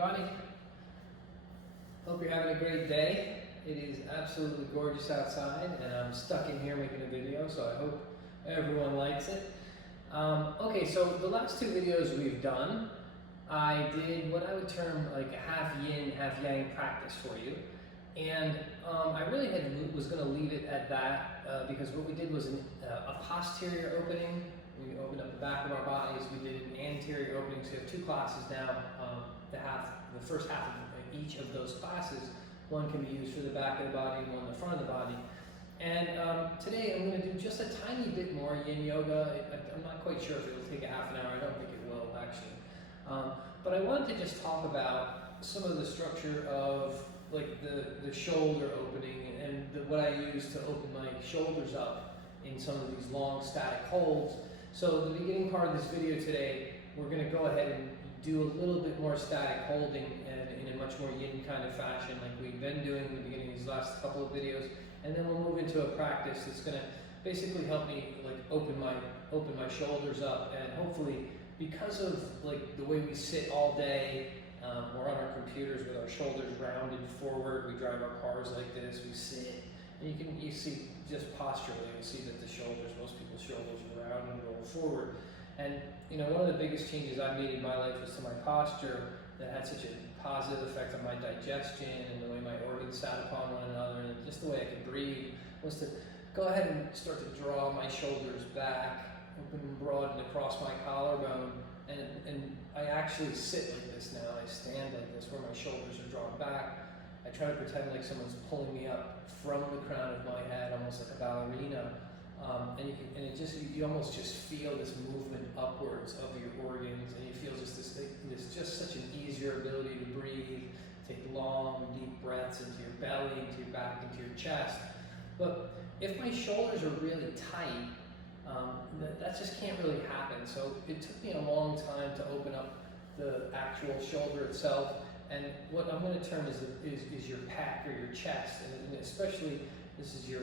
everybody. Hope you're having a great day. It is absolutely gorgeous outside and I'm stuck in here making a video, so I hope everyone likes it. Okay, so the last two videos we've done, I did what I would term like a half yin, half yang practice for you. And I really was going to leave it at that because what we did was a posterior opening. We opened up the back of our bodies. We did an anterior opening. So we have two classes now. The first half of each of those classes, one can be used for the back of the body and one the front of the body. And today I'm going to do just a tiny bit more yin yoga. I'm not quite sure if it'll take a half an hour. I don't think it will actually. But I wanted to just talk about some of the structure of like the shoulder opening and what I use to open my shoulders up in some of these long static holds. So the beginning part of this video today, we're going to go ahead and do a little bit more static holding and in a much more yin kind of fashion like we've been doing in the beginning of these last couple of videos. And then we'll move into a practice that's going to basically help me like open my shoulders up, and hopefully because of like the way we sit all day, we're on our computers with our shoulders rounded forward. We drive our cars like this. We sit, and you see just posturally, you see that most people's shoulders are round and roll forward. And you know, one of the biggest changes I made in my life was to my posture that had such a positive effect on my digestion and the way my organs sat upon one another and just the way I could breathe, was to go ahead and start to draw my shoulders back, open and broaden across my collarbone. And I actually sit like this now. I stand like this where my shoulders are drawn back. I try to pretend like someone's pulling me up from the crown of my head, almost like a ballerina. You almost just feel this movement upwards of your organs, and you feel just this just such an easier ability to breathe, take long, deep breaths into your belly, into your back, into your chest. But if my shoulders are really tight, that just can't really happen. So it took me a long time to open up the actual shoulder itself. And what I'm going to term is your pec or your chest, and especially this is your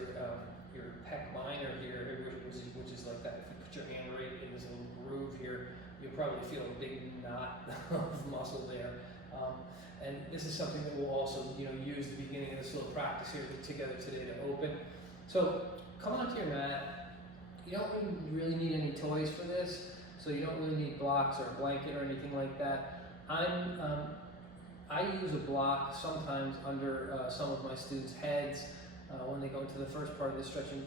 pec minor here, which is like that. If you put your hand right in this little groove here, you'll probably feel a big knot of muscle there. And this is something that we'll also use the beginning of this little practice here together today to open. So come onto your mat. You don't really need any toys for this, so you don't really need blocks or a blanket or anything like that. I use a block sometimes under some of my students' heads when they go into the first part of the stretch. And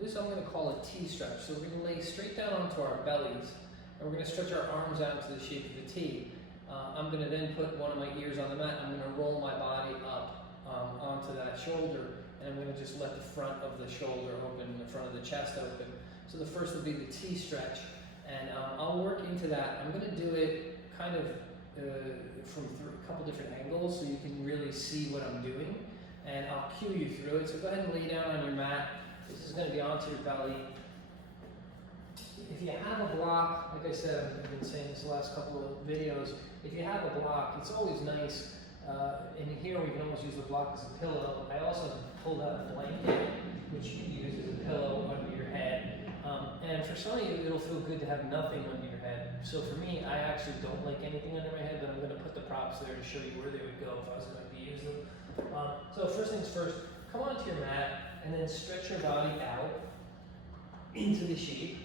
this I'm going to call a T stretch. So we're going to lay straight down onto our bellies, and we're going to stretch our arms out to the shape of a T. I'm going to then put one of my ears on the mat. I'm going to roll my body up onto that shoulder, and I'm going to just let the front of the shoulder open, the front of the chest open. So the first will be the T stretch, and I'll work into that. I'm going to do it kind of from a couple different angles so you can really see what I'm doing, and I'll cue you through it. So go ahead and lay down on your mat. This is going to be onto your belly. If you have a block, like I said, I've been saying this the last couple of videos, if you have a block, it's always nice. In here we can almost use the block as a pillow. I also pulled out a blanket, which you can use as a pillow under your head. And for some of you, it'll feel good to have nothing under your head. So for me, I actually don't like anything under my head, but I'm going to put the props there to show you where they would go if I was going to use them. So first things first, come onto your mat and then stretch your body out into the shape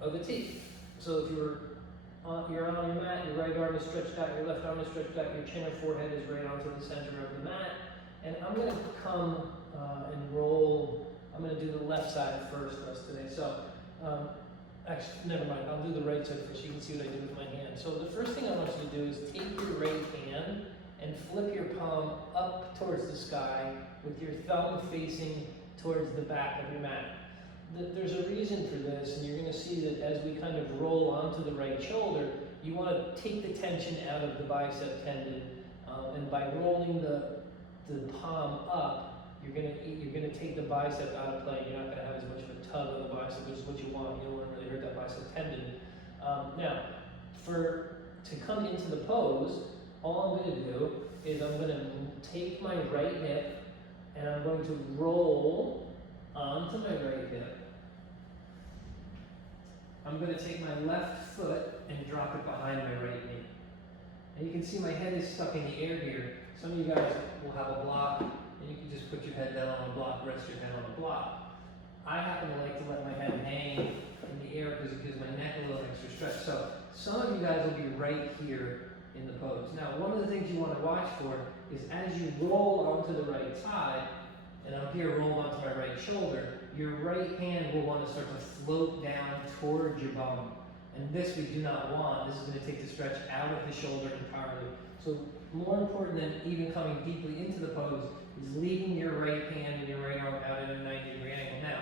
of a T. So if you're on your mat, your right arm is stretched out, your left arm is stretched out, your chin or forehead is right onto the center of the mat. And I'm going to come and roll. I'm going to do the left side first for us today. So, actually, never mind. I'll do the right side first so you can see what I did with my hand. So the first thing I want you to do is take your right hand and flip your palm up towards the sky with your thumb facing towards the back of your mat. There's a reason for this, and you're going to see that as we kind of roll onto the right shoulder, you want to take the tension out of the bicep tendon, and by rolling the palm up, you're gonna take the bicep out of play. You're not gonna have as much of a tug on the bicep, which is what you want. You don't want to really hurt that bicep tendon. Now, to come into the pose, all I'm gonna do is I'm gonna take my right hip and I'm going to roll onto my right hip. I'm going to take my left foot and drop it behind my right knee. And you can see my head is stuck in the air here. Some of you guys will have a block, and you can just put your head down on a block, rest your head on a block. I happen to like to let my head hang in the air because it gives my neck a little extra stretch. So some of you guys will be right here in the pose. Now, one of the things you want to watch for is as you roll onto the right side, and I'm here roll onto my right shoulder, your right hand will want to start to float down towards your bum. And this we do not want. This is going to take the stretch out of the shoulder entirely. So more important than even coming deeply into the pose is leaving your right hand and your right arm out at a 90-degree angle. Now,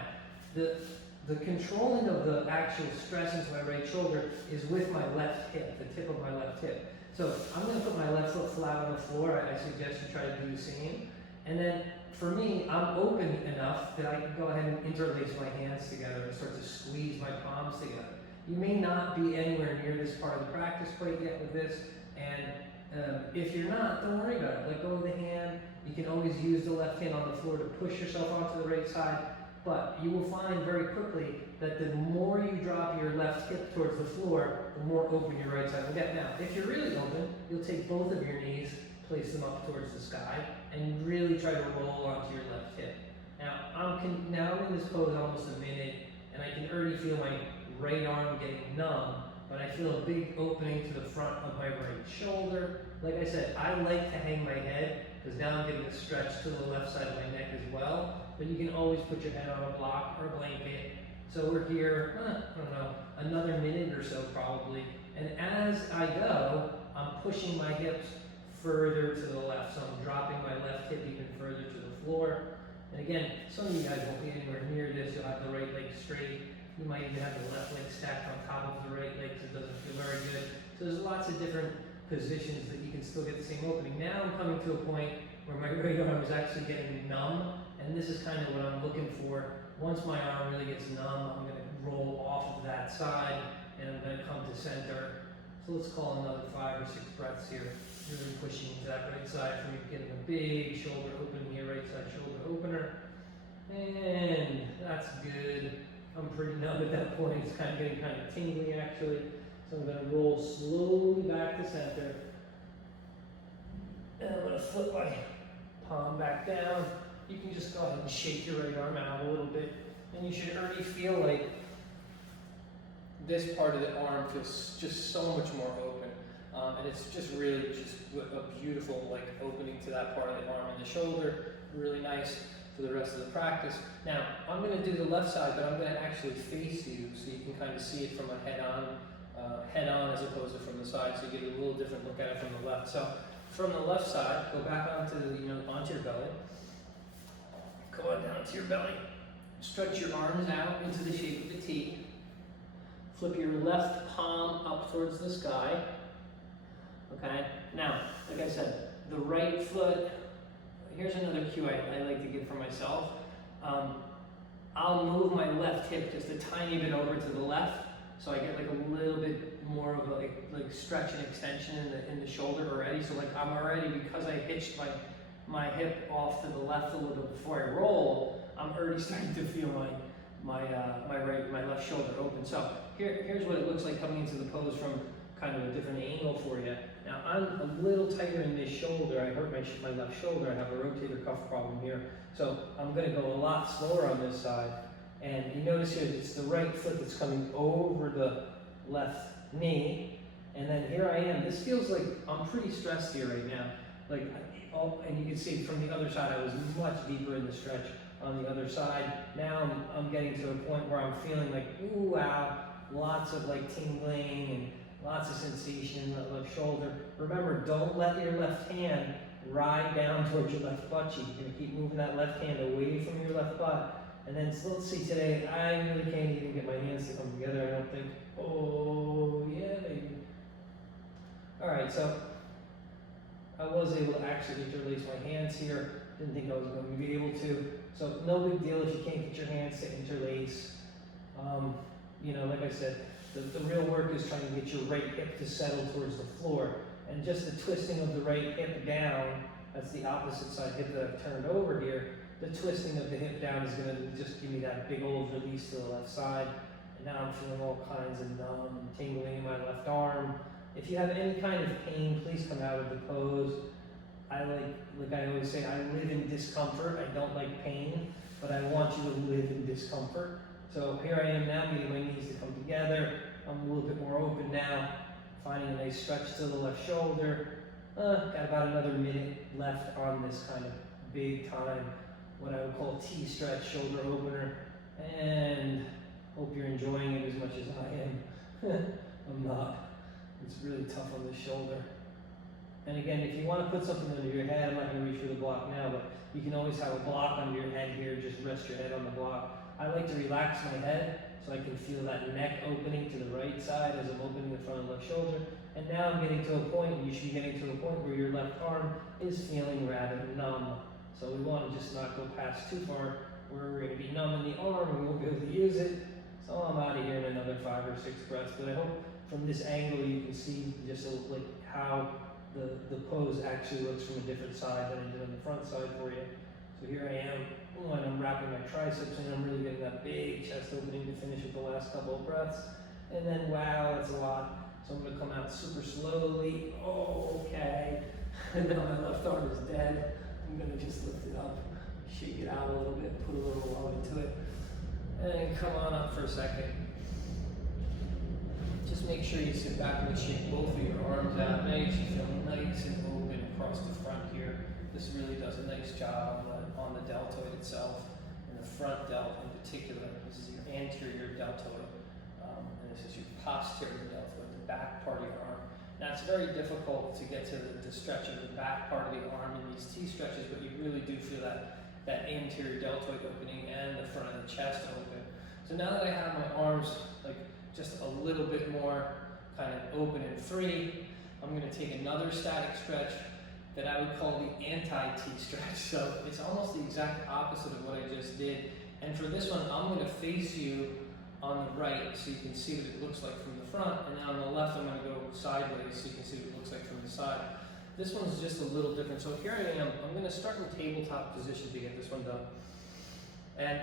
the controlling of the actual stress into my right shoulder is with my left hip, the tip of my left hip. So I'm going to put my left foot flat on the floor. I suggest you try to do the same. And then for me, I'm open enough that I can go ahead and interlace my hands together and start to squeeze my palms together. You may not be anywhere near this part of the practice quite yet with this, and if you're not, don't worry about it. Let go of the hand. You can always use the left hand on the floor to push yourself onto the right side, but you will find very quickly that the more you drop your left hip towards the floor, the more open your right side will get. Now, if you're really open, you'll take both of your knees, place them up towards the sky, and really try to roll onto your left hip. Now, I'm in this pose almost a minute, and I can already feel my right arm getting numb, but I feel a big opening to the front of my right shoulder. Like I said, I like to hang my head, because now I'm getting a stretch to the left side of my neck as well, but you can always put your head on a block or a blanket. So we're here, I don't know, another minute or so probably, and as I go, I'm pushing my hips further to the left, so I'm dropping my left hip even further to the floor. And again, some of you guys won't be anywhere near this. You'll have the right leg straight. You might even have the left leg stacked on top of the right leg because it doesn't feel very good. So there's lots of different positions that you can still get the same opening. Now I'm coming to a point where my right arm is actually getting numb, and this is kind of what I'm looking for. Once my arm really gets numb, I'm going to roll off of that side, and I'm going to come to center. So let's call another 5 or 6 breaths here. Really pushing to that right side for me, getting a big shoulder opening here, right side shoulder opener. And that's good. I'm pretty numb at that point. It's kind of getting kind of tingly actually. So I'm going to roll slowly back to center. And I'm going to flip my palm back down. You can just go ahead and shake your right arm out a little bit. And you should already feel like this part of the arm feels just so much more open. And it's just really just a beautiful like opening to that part of the arm and the shoulder. Really nice for the rest of the practice. Now, I'm going to do the left side, but I'm going to actually face you so you can kind of see it from a head on as opposed to from the side, so you get a little different look at it from the left. So from the left side, go back onto onto your belly. Go on down to your belly. Stretch your arms out into the shape of a T. Flip your left palm up towards the sky. Okay, now, like I said, the right foot, here's another cue I like to give for myself. I'll move my left hip just a tiny bit over to the left, so I get like a little bit more of a like stretch and extension in the shoulder already. So like I'm already, because I hitched my hip off to the left a little bit before I roll, I'm already starting to feel my left shoulder open. So here's what it looks like coming into the pose from kind of a different angle for you. Now I'm a little tighter in this shoulder. I hurt my left shoulder. I have a rotator cuff problem here. So I'm going to go a lot slower on this side. And you notice here, it's the right foot that's coming over the left knee. And then here I am. This feels like I'm pretty stressed here right now. And you can see from the other side, I was much deeper in the stretch on the other side. Now I'm getting to a point where I'm feeling like, ooh, wow, lots of like tingling and lots of sensation in the left shoulder. Remember, don't let your left hand ride down towards your left butt cheek. You're going to keep moving that left hand away from your left butt. And then, so let's see today, I really can't even get my hands to come together, I don't think. Oh, yeah, maybe. All right, so I was able to actually interlace my hands here. Didn't think I was going to be able to. So no big deal if you can't get your hands to interlace. Like I said, the real work is trying to get your right hip to settle towards the floor. And just the twisting of the right hip down, that's the opposite side hip that I've turned over here. The twisting of the hip down is going to just give me that big old release to the left side. And now I'm feeling all kinds of numb and tingling in my left arm. If you have any kind of pain, please come out of the pose. I like I always say, I live in discomfort. I don't like pain, but I want you to live in discomfort. So here I am now, getting my knees to come together. I'm a little bit more open now, finding a nice stretch to the left shoulder. Got about another minute left on this kind of big time, what I would call T-stretch shoulder opener, and hope you're enjoying it as much as I am. I'm not. It's really tough on the shoulder. And again, if you want to put something under your head, I'm not going to reach for the block now, but you can always have a block under your head here. Just rest your head on the block. I like to relax my head so I can feel that neck opening to the right side as I'm opening the front of the left shoulder. And now I'm getting to a point, and you should be getting to a point where your left arm is feeling rather numb. So we want to just not go past too far where we're going to be numb in the arm and we won't be able to use it. So I'm out of here in another 5 or 6 breaths. But I hope from this angle you can see just like how the pose actually looks from a different side than I did on the front side for you. So here I am, and I'm wrapping my triceps and I'm really getting that big chest opening to finish with the last couple of breaths. And then, wow, that's a lot. So I'm gonna come out super slowly. Oh, okay. And now my left arm is dead. I'm gonna just lift it up, shake it out a little bit, put a little love into it. And then come on up for a second. Just make sure you sit back and shake both of your arms out. Nice, you feel nice and open across the front here. This really does a nice job on the deltoid itself, and the front delt in particular. This is your anterior deltoid, and this is your posterior deltoid, the back part of your arm. Now it's very difficult to get to the stretch of the back part of the arm in these T stretches, but you really do feel that anterior deltoid opening and the front of the chest open. So now that I have my arms like just a little bit more kind of open and free, I'm going to take another static stretch that I would call the anti-T stretch. So it's almost the exact opposite of what I just did. And for this one, I'm going to face you on the right so you can see what it looks like from the front. And then on the left, I'm going to go sideways so you can see what it looks like from the side. This one's just a little different. So here I am. I'm going to start in tabletop position to get this one done. And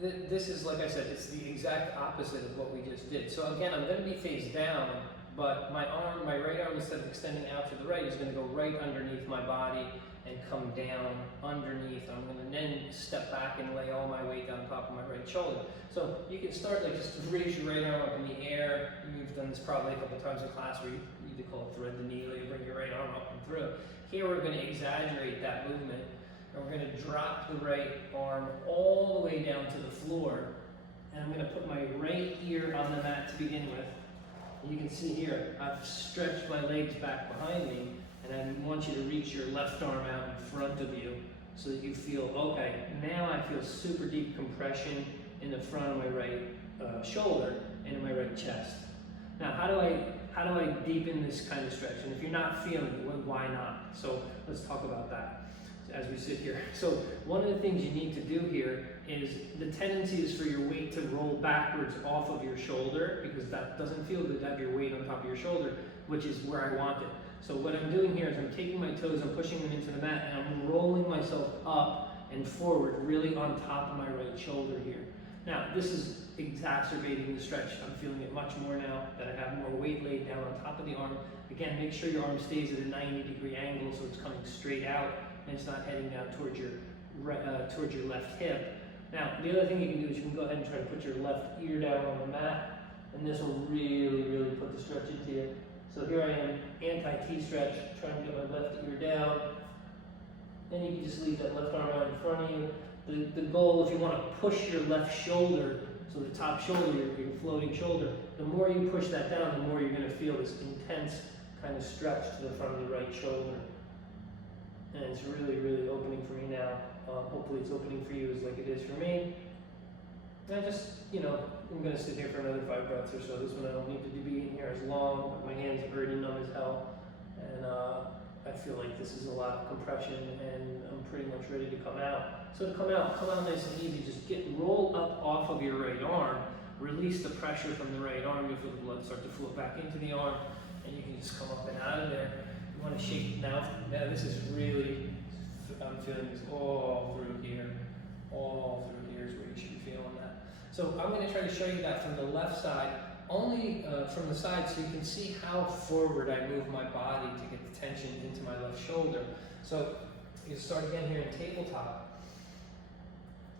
this is, like I said, it's the exact opposite of what we just did. So again, I'm going to be face down, but my right arm, instead of extending out to the right, is going to go right underneath my body and come down underneath. I'm going to then step back and lay all my weight on top of my right shoulder. So you can start like just raise your right arm up in the air. You've done this probably a couple times in class where you either call it thread the needle, you bring your right arm up and through. Here we're going to exaggerate that movement. And we're going to drop the right arm all the way down to the floor. And I'm going to put my right ear on the mat to begin with. And you can see here, I've stretched my legs back behind me, and I want you to reach your left arm out in front of you so that you feel, okay, now I feel super deep compression in the front of my right shoulder and in my right chest. Now, how do I deepen this kind of stretch? And if you're not feeling it, well, why not? So let's talk about that as we sit here. So one of the things you need to do here is the tendency is for your weight to roll backwards off of your shoulder, because that doesn't feel good to have your weight on top of your shoulder, which is where I want it. So what I'm doing here is I'm taking my toes, I'm pushing them into the mat, and I'm rolling myself up and forward, really on top of my right shoulder here. Now, this is exacerbating the stretch. I'm feeling it much more now that I have more weight laid down on top of the arm. Again, make sure your arm stays at a 90-degree angle so it's coming straight out and it's not heading down towards your left hip. Now, the other thing you can do is you can go ahead and try to put your left ear down on the mat, and this will really, really put the stretch into you. So here I am, anti-T stretch, trying to get my left ear down. Then you can just leave that left arm out in front of you. The goal, if you want to push your left shoulder, so the top shoulder, your floating shoulder, the more you push that down, the more you're going to feel this intense kind of stretch to the front of the right shoulder. And it's really, really opening for me now. Hopefully it's opening for you as like it is for me. And I just, I'm going to sit here for another 5 breaths or so. This one I don't need to be in here as long, but my hands are already numb as hell. And I feel like this is a lot of compression, and I'm pretty much ready to come out. So to come out nice and easy. Just roll up off of your right arm, release the pressure from the right arm. You'll feel the blood start to flow back into the arm, and you can just come up and out of there. You want to shake it now. Now this is really, I'm feeling this all through here. All through here is where you should be feeling that. So I'm going to try to show you that from the left side. only from the side, so you can see how forward I move my body to get the tension into my left shoulder. So you start again here in tabletop.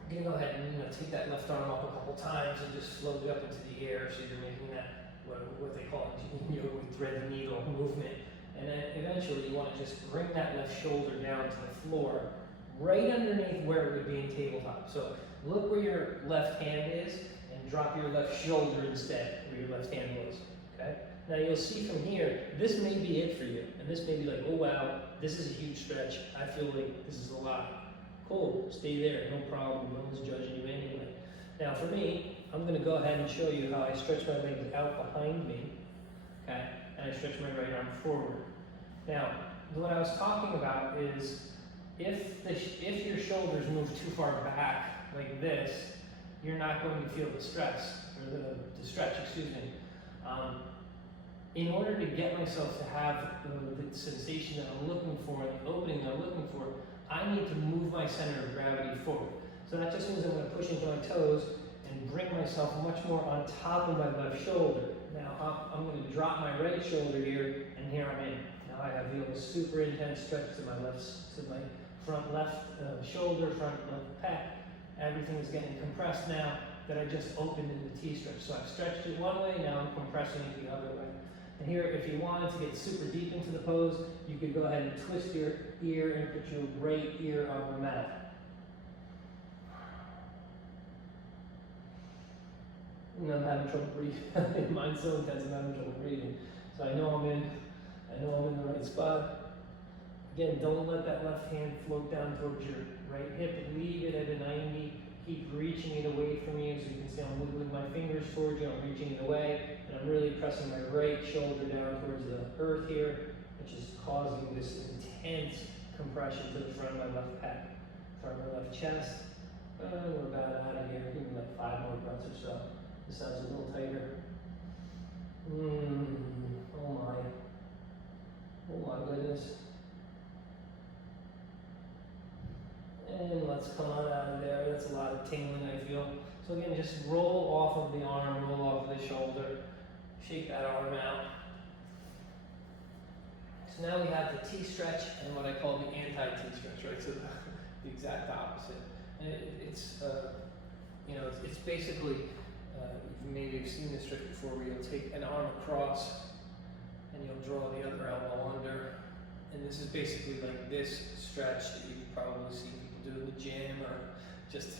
I'm gonna go ahead and take that left arm up a couple times and just float it up into the air, so you're making that what they call we thread the needle movement. And then eventually you want to just bring that left shoulder down to the floor, right underneath where it would be in tabletop. So look where your left hand is and drop your left shoulder instead, where your left hand was, okay? Now you'll see from here, this may be it for you. And this may be like, oh wow, this is a huge stretch. I feel like this is a lot. Cool, stay there, no problem, no one's judging you anyway. Now for me, I'm gonna go ahead and show you how I stretch my legs out behind me, okay? And I stretch my right arm forward. Now, what I was talking about is if your shoulders move too far back like this, you're not going to feel the stress, or the stretch, excuse me. In order to get myself to have the sensation that I'm looking for, the opening that I'm looking for, I need to move my center of gravity forward. So that just means I'm going to push into my toes and bring myself much more on top of my left shoulder. Now I'm going to drop my right shoulder here, and here I'm in. Now I feel a super intense stretch to my front left shoulder, front left pec. Everything is getting compressed now that I just opened in the T-stretch. So I've stretched it one way, now I'm compressing it the other way. And here, if you wanted to get super deep into the pose, you could go ahead and twist your ear and put your right ear on the mat. And I'm having trouble breathing. Mine's so intense, I'm having trouble breathing. So I know I'm in the right spot. Again, don't let that left hand float down towards your right hip. Leave it at a 90. Keep reaching it away from you, so you can see I'm wiggling my fingers towards you. I'm reaching it away, and I'm really pressing my right shoulder down towards the earth here, which is causing this intense compression to the front of my left pec, front of my left chest. We're about out of here. Give me like 5 more breaths or so. This sounds a little tighter. Oh my goodness. And let's come on out of there. That's a lot of tingling, I feel. So again, just roll off of the arm, roll off of the shoulder. Shake that arm out. So now we have the T-stretch and what I call the anti-T stretch, right? So the exact opposite. And it's basically, maybe you've seen this stretch before, where you'll take an arm across and you'll draw the other elbow under. And this is basically like this stretch that you've probably seen people do in the gym, or just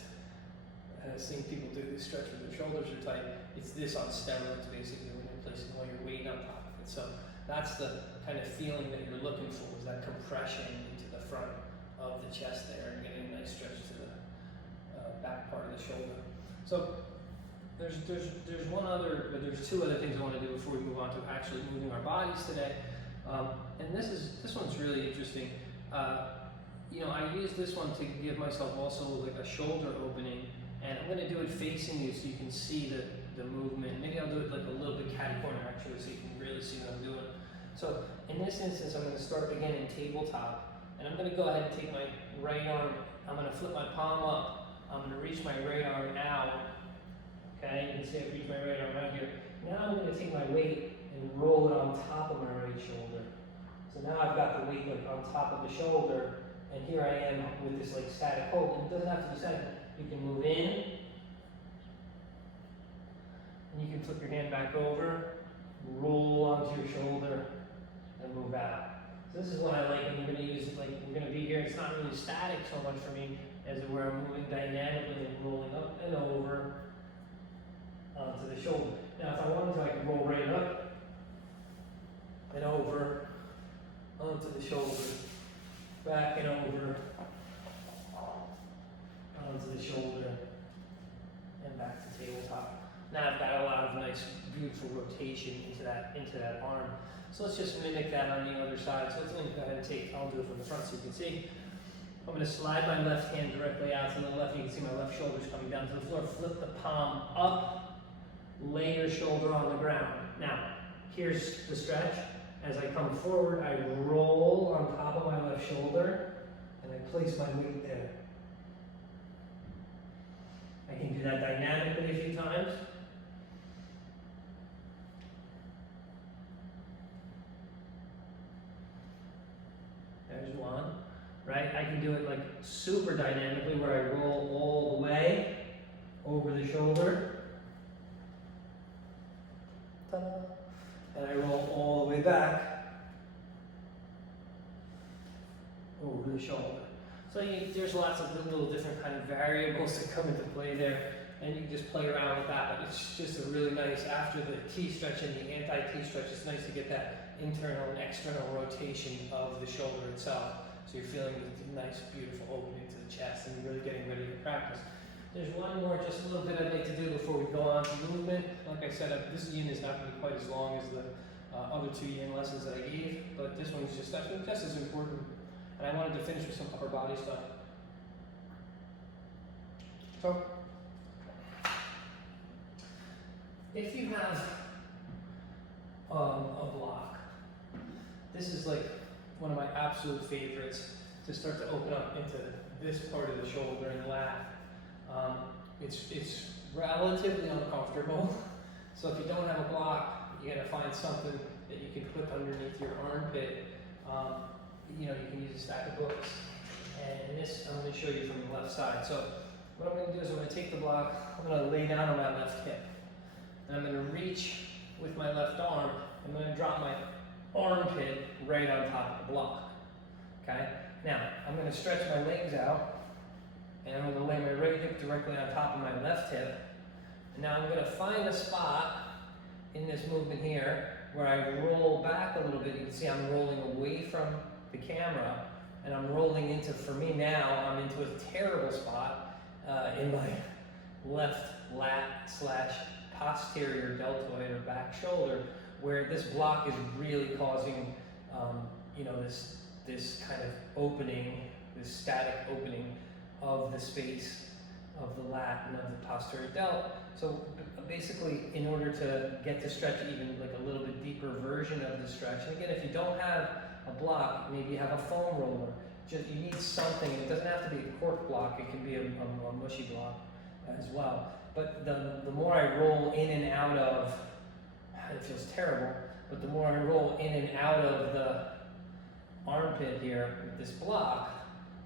seeing people do this stretch when their shoulders are tight. It's this on steroids, basically, when you're placing all your weight on top of it. So that's the kind of feeling that you're looking for, is that compression into the front of the chest there, and getting a nice stretch to the back part of the shoulder. So there's two other things I want to do before we move on to actually moving our bodies today. And this one's really interesting. I use this one to give myself also like a shoulder opening, and I'm going to do it facing you so you can see the movement. Maybe I'll do it like a little bit catty corner actually, so you can really see what I'm doing. So in this instance, I'm going to start again in tabletop, and I'm going to go ahead and take my right arm. I'm going to flip my palm up. I'm going to reach my right arm out. Okay, you can see I reach my right arm out here. Now I'm going to take my weight and roll it on top of my right shoulder. So now I've got the weight like on top of the shoulder, and here I am with this like static hold. And it doesn't have to be static. You can move in, and you can flip your hand back over, roll onto your shoulder, and move out. So this is what I like, and we're going to use it like we're going to be here. It's not really static so much for me as it where I'm moving dynamically and rolling up and over onto the shoulder. Now, if I wanted to, I could roll right up and over onto the shoulder, back and over onto the shoulder, and back to tabletop. Now I've got a lot of nice, beautiful rotation into that arm. So let's just mimic that on the other side. So let's go ahead and I'll do it from the front so you can see. I'm going to slide my left hand directly out to the left. You can see my left shoulder's coming down to the floor. Flip the palm up, lay your shoulder on the ground. Now, here's the stretch. As I come forward, I roll on top of my left shoulder, and I place my weight there. I can do that dynamically a few times. right? I can do it like super dynamically where I roll all the way over the shoulder. Ta-da. And I roll all the way back over the shoulder. So there's lots of little different kind of variables that come into play there, and you can just play around with that, but it's just a really nice, after the T-stretch and the anti-T stretch, it's nice to get that internal and external rotation of the shoulder itself. So you're feeling the nice, beautiful opening to the chest, and you're really getting ready to practice. There's one more, just a little bit I'd like to do before we go on to movement. Like I said, this yin is not going to be quite as long as the other 2 yin lessons that I gave, but this one's just as important. And I wanted to finish with some upper body stuff. So, if you have a block, this is like one of my absolute favorites to start to open up into this part of the shoulder and lat. It's relatively uncomfortable, so if you don't have a block, you gotta find something that you can put underneath your armpit. You know, you can use a stack of books, and this I'm going to show you from the left side. So what I'm going to do is I'm going to take the block, I'm going to lay down on my left hip, and I'm going to reach with my left arm. I'm going to drop my armpit right on top of the block. Okay? Now, I'm going to stretch my legs out, and I'm going to lay my right hip directly on top of my left hip. And now I'm going to find a spot in this movement here where I roll back a little bit. You can see I'm rolling away from the camera, and I'm rolling into, for me now, I'm into a terrible spot in my left lat / posterior deltoid or back shoulder, where this block is really causing, you know, this kind of opening, this static opening of the space of the lat and of the posterior delt. So basically, in order to get to stretch even like a little bit deeper version of the stretch, and again, if you don't have a block, maybe you have a foam roller, just you need something. It doesn't have to be a cork block, it can be a mushy block as well. But the more I roll in and out of, it feels terrible, but the more I roll in and out of the armpit here with this block,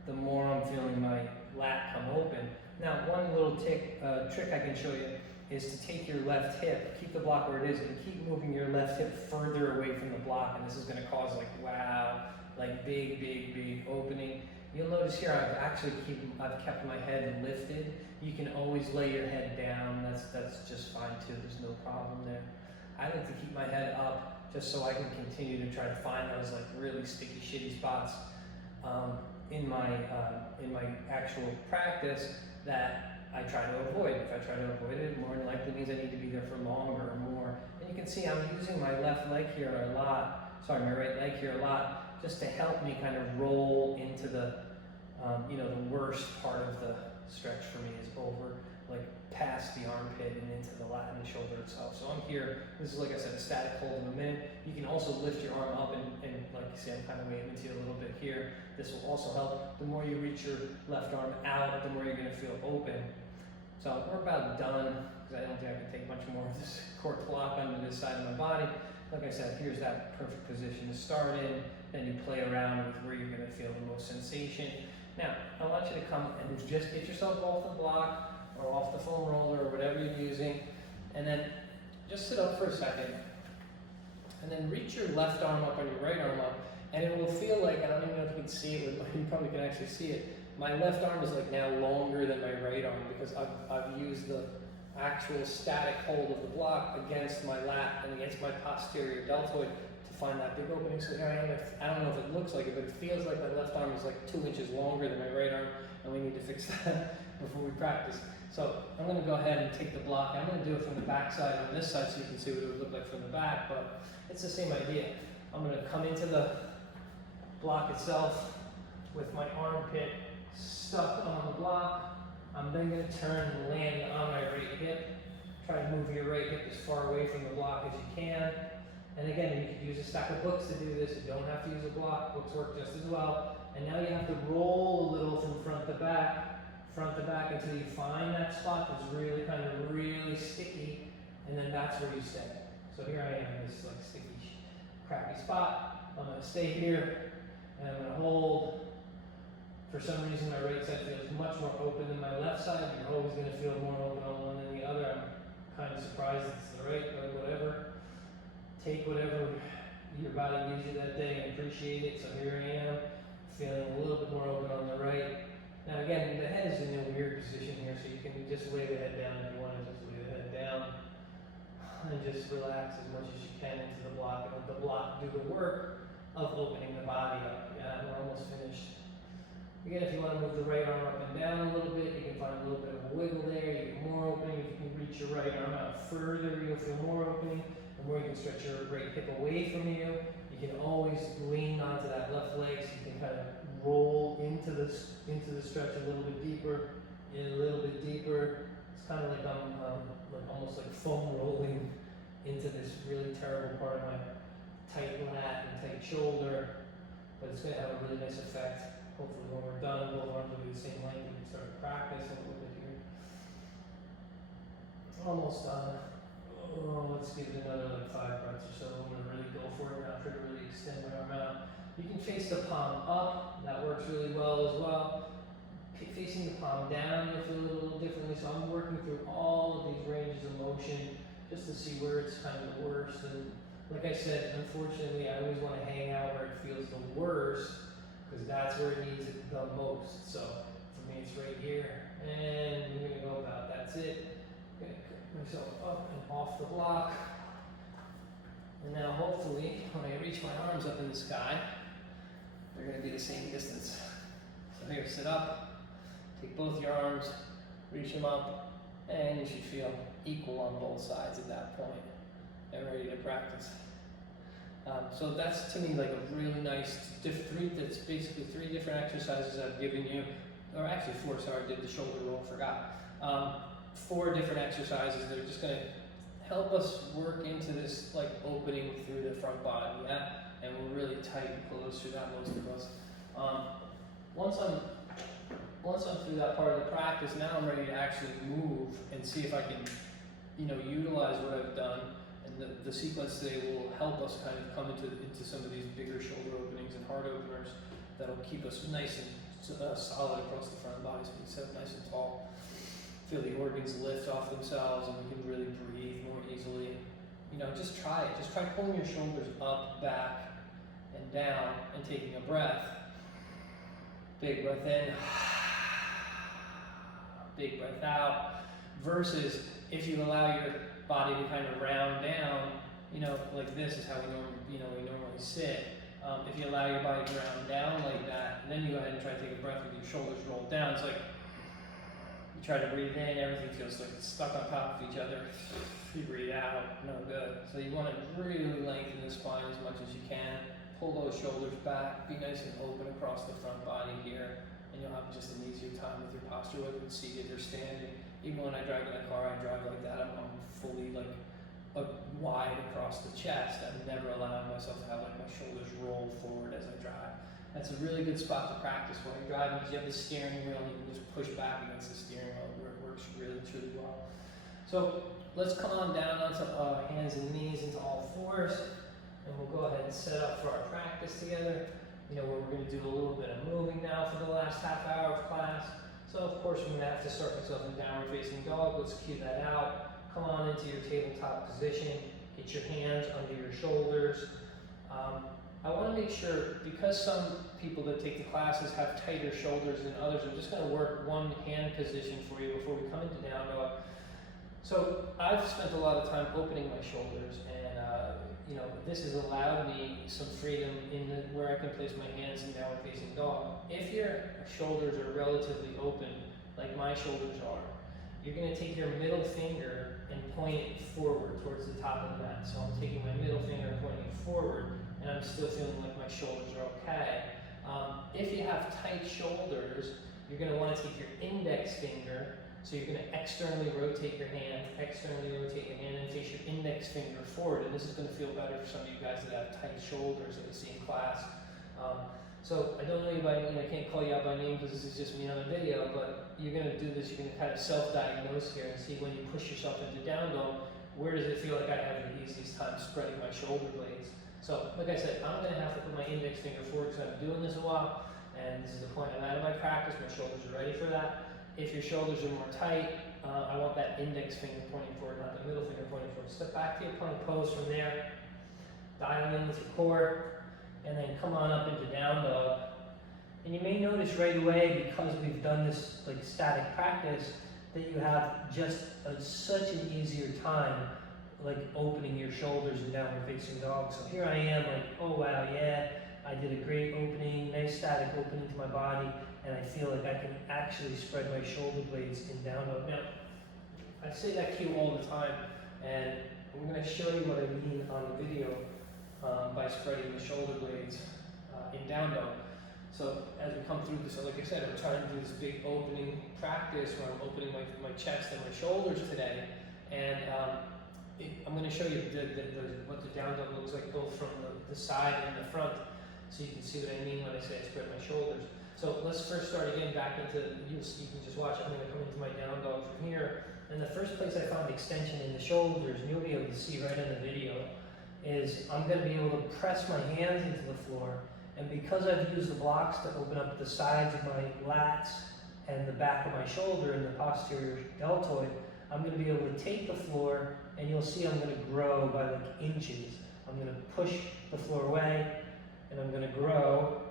the more I'm feeling my lat come open. Now, one little trick I can show you is to take your left hip, keep the block where it is, and keep moving your left hip further away from the block, and this is going to cause like, wow, like big opening. You'll notice here I've kept my head lifted. You can always lay your head down, that's just fine too, there's no problem there. I like to keep my head up just so I can continue to try to find those like really sticky, shitty spots in my actual practice that I try to avoid. If I try to avoid it, more than likely means I need to be there for longer or more. And you can see I'm using my left leg here a lot, my right leg here a lot, just to help me kind of roll into the, you know, the worst part of the stretch for me is over, like past the armpit and into the lat and the shoulder itself. So I'm here, this is like I said, a static hold in a minute. You can also lift your arm up and like you see, I'm kind of waving to you a little bit here. This will also help. The more you reach your left arm out, the more you're going to feel open. So we're about done, because I don't think I can take much more of this cork block under this side of my body. Like I said, here's that perfect position to start in, then you play around with where you're going to feel the most sensation. Now, I want you to come and just get yourself off the block, or off the foam roller, or whatever you're using, and then just sit up for a second, and then reach your left arm up and your right arm up, and it will feel like, I don't even know if you can see it, you probably can actually see it, my left arm is like now longer than my right arm, because I've used the actual static hold of the block against my lat and against my posterior deltoid to find that big opening. So here I am, I don't know if it looks like it, but it feels like my left arm is like 2 inches longer than my right arm, and we need to fix that before we practice. So I'm going to go ahead and take the block. I'm going to do it from the back side on this side so you can see what it would look like from the back, but it's the same idea. I'm going to come into the block itself with my armpit stuck on the block. I'm then going to turn and land on my right hip. Try to move your right hip as far away from the block as you can. And again, you could use a stack of books to do this. You don't have to use a block. Books work just as well. And now you have to roll a little from front to back until you find that spot that's really really sticky, and then that's where you stay. So here I am in this like sticky, crappy spot. I'm going to stay here, and I'm going to hold For some reason, my right side feels much more open than my left side. You're always going to feel more open on one than the other. I'm kind of surprised it's the right, but whatever. Take whatever your body gives you that day and appreciate it. So here I am, feeling a little bit more open on the right. Now again, the head is in a weird position here, so you can just lay the head down if you want to just lay the head down. And just relax as much as you can into the block, and let the block do the work of opening the body up. Yeah, we're almost finished. Again, if you want to move the right arm up and down a little bit, you can find a little bit of a wiggle there. You get more opening. If you can reach your right arm out further, you'll feel more opening. The more you can stretch your right hip away from you, you can always lean onto that left leg, so you can kind of roll into the stretch a little bit deeper, in a little bit deeper. It's kind of like I'm like almost like foam rolling into this really terrible part of my tight lat and tight shoulder, but it's going to have a really nice effect. Hopefully when we're done, both arms will be the same length. We can start to practice a little bit here. Almost done. Oh, let's give it another like 5 breaths or so. I'm going to really go for it now. Try to really extend my arm out. You can face the palm up. That works really well as well. Facing the palm down, you'll feel it a little differently. So I'm working through all of these ranges of motion just to see where it's kind of the worst. And like I said, unfortunately, I always want to hang out where it feels the worst, because that's where it needs it the most. So for me, it's right here, and we're gonna go about, that's it. I'm gonna pick myself up and off the block. And now hopefully, when I reach my arms up in the sky, they're gonna be the same distance. So here, sit up, take both your arms, reach them up, and you should feel equal on both sides at that point, and ready to practice. So that's to me like a really nice, that's basically 3 different exercises I've given you, or actually 4, sorry, I did the shoulder roll, forgot. 4 different exercises that are just gonna help us work into this like opening through the front body, yeah? And we're really tight and close through that, most of us. Once I'm through that part of the practice, now I'm ready to actually move and see if I can, utilize what I've done. And the sequence today will help us kind of come into some of these bigger shoulder openings and heart openers that'll keep us nice and solid across the front body, so we sit nice and tall. Feel the organs lift off themselves, and we can really breathe more easily. Just try it. Just try pulling your shoulders up, back, and down, and taking a breath. Big breath in. Big breath out. Versus if you allow your body to kind of round down, like this is how we normally sit. If you allow your body to round down like that, and then you go ahead and try to take a breath with your shoulders rolled down, it's like you try to breathe in, everything feels like it's stuck on top of each other. You breathe out, no good. So you want to really lengthen the spine as much as you can. Pull those shoulders back, be nice and open across the front body here, and you'll have just an easier time with your posture, whether it's seated or standing. Even when I drive in a car, I drive like that. I'm fully wide across the chest. I'm never allowing myself to have like my shoulders roll forward as I drive. That's a really good spot to practice while you're driving, because you have the steering wheel and you can just push back against the steering wheel where it works really, truly well. So let's come on down onto hands and knees into all 4s, and we'll go ahead and set up for our practice together. Where we're going to do a little bit of moving now for the last half hour of class. So of course I'm going to have to start myself in downward facing dog. Let's cue that out. Come on into your tabletop position. Get your hands under your shoulders. I want to make sure, because some people that take the classes have tighter shoulders than others, I'm just going to work one hand position for you before we come into down dog. So I've spent a lot of time opening my shoulders, and this has allowed me some freedom in where I can place my hands in downward facing dog. If your shoulders are relatively open, like my shoulders are, you're going to take your middle finger and point it forward towards the top of the mat. So I'm taking my middle finger and pointing it forward, and I'm still feeling like my shoulders are okay. If you have tight shoulders, you're going to want to take your index finger, so you're going to externally rotate your hand, and face your index finger forward, and this is going to feel better for some of you guys that have tight shoulders that we see in class. So I don't know you by name, I can't call you out by name because this is just me on a video, but you're going to do this, you're going to kind of self-diagnose here and see when you push yourself into down dog, where does it feel like I have the easiest time spreading my shoulder blades. So like I said, I'm going to have to put my index finger forward because I've been doing this a while, And this is the point I'm at in my practice. My shoulders are ready for that. If your shoulders are more tight, I want that index finger pointing forward, not the middle finger pointing forward. Step back to your plank pose from there. Dial in with your core, and then come on up into down dog. And you may notice right away, because we've done this like static practice, that you have just such an easier time like opening your shoulders and downward facing dog. So here I am like, oh wow, yeah, I did a great opening, nice static opening to my body, and I feel like I can actually spread my shoulder blades in down dog. Now, I say that cue all the time, and I'm going to show you what I mean on the video by spreading the shoulder blades in down dog. So as we come through this, like I said, I'm trying to do this big opening practice where I'm opening my chest and my shoulders today, and I'm going to show you what the down dog looks like both from the side and the front, so you can see what I mean when I say I spread my shoulders. So let's first start again back into, you can just watch, I'm going to come into my down dog from here, and the first place I found extension in the shoulders, and you'll be able to see right in the video, is I'm going to be able to press my hands into the floor, and because I've used the blocks to open up the sides of my lats and the back of my shoulder and the posterior deltoid, I'm going to be able to take the floor, and you'll see I'm going to grow by like inches. I'm going to push the floor away, and I'm going to grow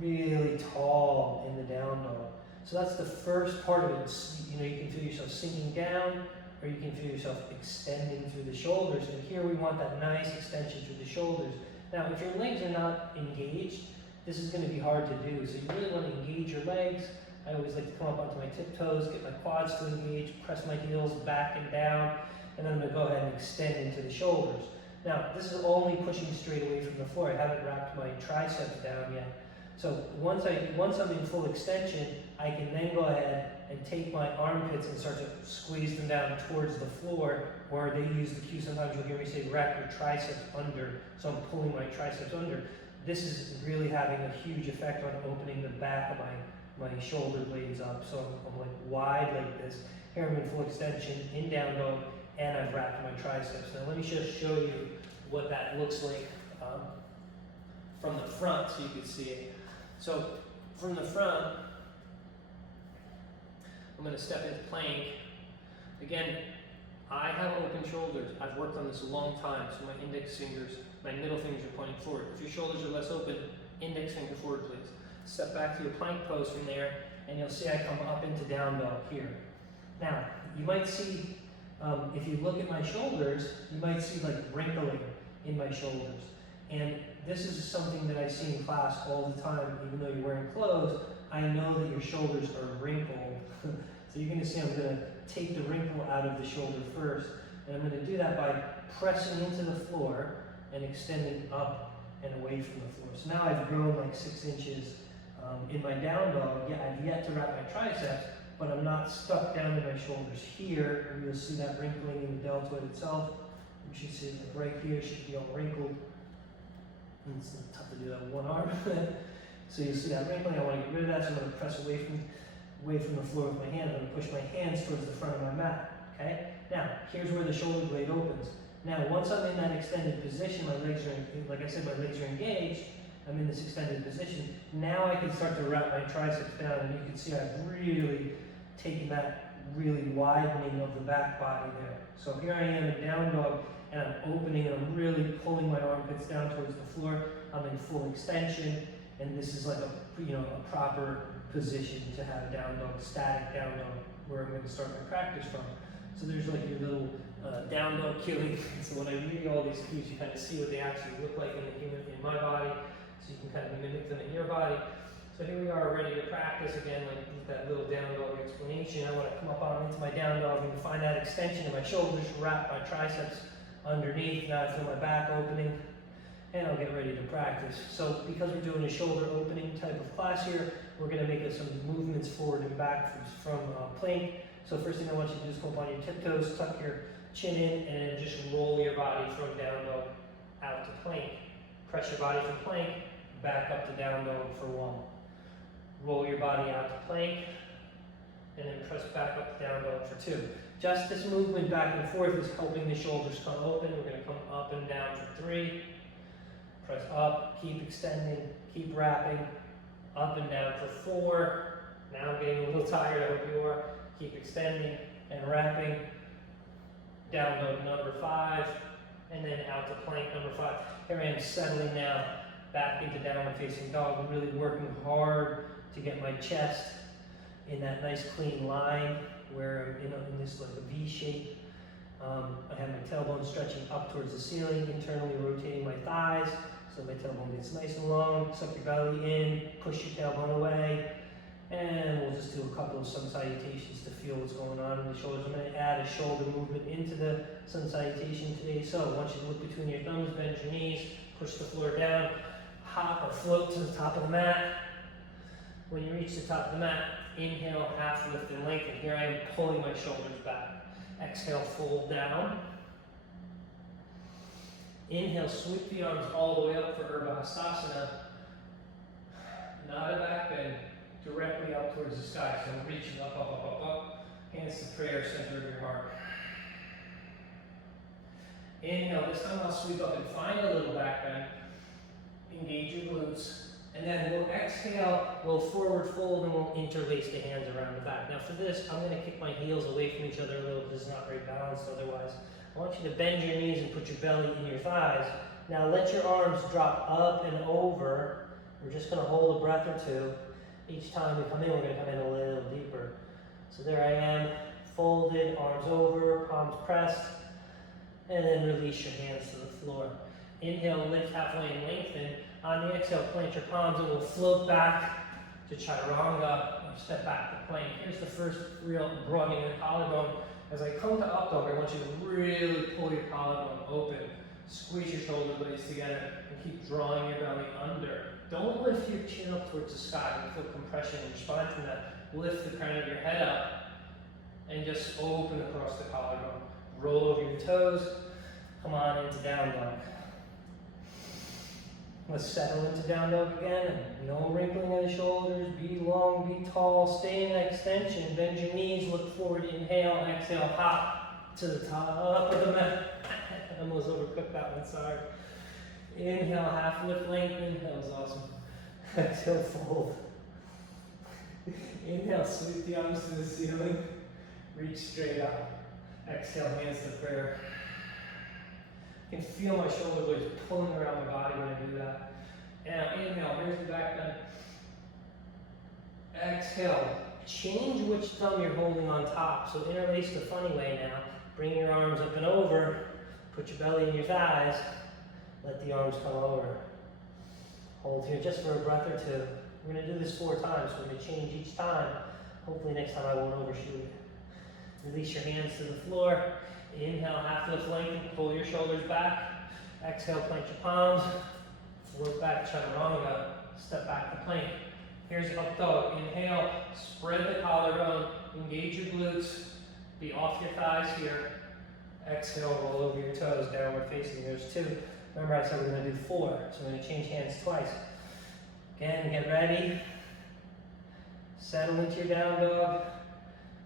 really tall in the down dog. So that's the first part of it. You know, you can feel yourself sinking down, or you can feel yourself extending through the shoulders. And here we want that nice extension through the shoulders. Now, if your legs are not engaged, this is going to be hard to do. So you really want to engage your legs. I always like to come up onto my tiptoes, get my quads to engage, press my heels back and down, and then I'm going to go ahead and extend into the shoulders. Now, this is only pushing straight away from the floor. I haven't wrapped my triceps down yet. So once I'm in full extension, I can then go ahead and take my armpits and start to squeeze them down towards the floor, or they use the cue, sometimes you'll hear me say, wrap your triceps under. So I'm pulling my triceps under. This is really having a huge effect on opening the back of my shoulder blades up. So I'm like wide like this. Here I'm in full extension, in down dog, and I've wrapped my triceps. Now let me just show you what that looks like from the front so you can see it. So from the front, I'm going to step into plank. Again, I have open shoulders. I've worked on this a long time, so my index fingers, my middle fingers are pointing forward. If your shoulders are less open, index finger forward, please. Step back to your plank pose from there, and you'll see I come up into down dog here. Now, you might see, if you look at my shoulders, you might see like wrinkling in my shoulders. And this is something that I see in class all the time, even though you're wearing clothes. I know that your shoulders are wrinkled. So you're going to see I'm going to take the wrinkle out of the shoulder first, and I'm going to do that by pressing into the floor and extending up and away from the floor. So now I've grown like 6 inches in my down dog. Yeah, I've yet to wrap my triceps, but I'm not stuck down in my shoulders here, and you'll see that wrinkling in the deltoid itself. You should see it right here, should be all wrinkled. And it's tough to do that with one arm. So you see that wrinkling, I want to get rid of that, so I'm going to press away from the floor with my hand. I'm going to push my hands towards the front of my mat, okay? Now, here's where the shoulder blade opens. Now, once I'm in that extended position, my legs are, like I said, my legs are engaged, I'm in this extended position. Now I can start to wrap my triceps down, and you can see I've really taken that really widening of the back body there. So here I am in down dog, and I'm opening, and I'm really pulling my armpits down towards the floor. I'm in full extension, and this is like a proper position to have down dog, static down dog, where I'm going to start my practice from. So there's like your little down dog cueing. So when I read all these cues, you kind of see what they actually look like in my body, so you can kind of mimic them in your body. So here we are, ready to practice again, like with that little down dog explanation. I want to come up on into my down dog and find that extension in my shoulders, wrap my triceps underneath. Now I feel my back opening, and I'll get ready to practice. So because we're doing a shoulder opening type of class here, we're going to make some movements forward and back from plank. So first thing I want you to do is come up on your tiptoes, tuck your chin in, and then just roll your body from down dog out to plank. Press your body from plank, back up to down dog for 1. Roll your body out to plank, and then press back up to down dog for 2. Just this movement back and forth is helping the shoulders come open. We're going to come up and down for 3. Press up, keep extending, keep wrapping, Up and down for 4. Now I'm getting a little tired, I hope you are. Keep extending and wrapping. Down dog number 5, and then out to plank number 5. Here I am settling now back into downward facing dog. I'm really working hard to get my chest in that nice clean line where I'm in this like a V shape. I have my tailbone stretching up towards the ceiling, internally rotating my thighs so my tailbone gets nice and long. Suck your belly in, push your tailbone away, and we'll just do a couple of sun salutations to feel what's going on in the shoulders. I'm going to add a shoulder movement into the sun salutation today. So I want you to look between your thumbs, bend your knees, push the floor down, hop or float to the top of the mat. When you reach the top of the mat, inhale, half lift and lengthen. Here I am pulling my shoulders back. Exhale, fold down. Inhale, sweep the arms all the way up for Urdhva Hastasana. Not a back bend, directly up towards the sky. So I'm reaching up, up, up, up, up. Hands to prayer, center of your heart. Inhale, this time I'll sweep up and find a little back bend. Engage your glutes. And then we'll exhale, we'll forward fold, and we'll interlace the hands around the back. Now for this, I'm going to kick my heels away from each other a little because it's not very balanced otherwise. I want you to bend your knees and put your belly in your thighs. Now let your arms drop up and over. We're just going to hold a breath or two. Each time we come in, we're going to come in a little deeper. So there I am, folded, arms over, palms pressed, and then release your hands to the floor. Inhale, lift halfway and lengthen. On the exhale, plant your palms and we'll float back to chaturanga or step back to plank. Here's the first real broadening of the collarbone. As I come to up dog, I want you to really pull your collarbone open. Squeeze your shoulder blades together and keep drawing your belly under. Don't lift your chin up towards the sky. You feel compression in your spine from that. Lift the crown of your head up and just open across the collarbone. Roll over your toes. Come on into down dog. Let's settle into down dog again. No wrinkling of the shoulders. Be long, be tall. Stay in extension. Bend your knees. Look forward. Inhale. Exhale. Hop to the top of the mat. I almost overcooked that one. Sorry. Inhale. Half lift. Lengthen. That was awesome. Exhale. Fold. Inhale. Sweep the arms to the ceiling. Reach straight up. Exhale. Hands to prayer. I can feel my shoulder blades pulling around my body when I do that. Now inhale, here's the back bend. Exhale, change which thumb you're holding on top. So interlace the funny way now. Bring your arms up and over. Put your belly in your thighs. Let the arms come over. Hold here just for a breath or two. We're going to do this 4 times. We're going to change each time. Hopefully next time I won't overshoot it. Release your hands to the floor. Inhale, half lift, lengthen, pull your shoulders back. Exhale, plant your palms. Float back, chaturanga. Step back to plank. Here's up dog. Inhale, spread the collarbone, engage your glutes. Be off your thighs here. Exhale, roll over your toes, downward facing. There's 2. Remember I said we're going to do 4, so we're going to change hands twice. Again, get ready. Settle into your down dog.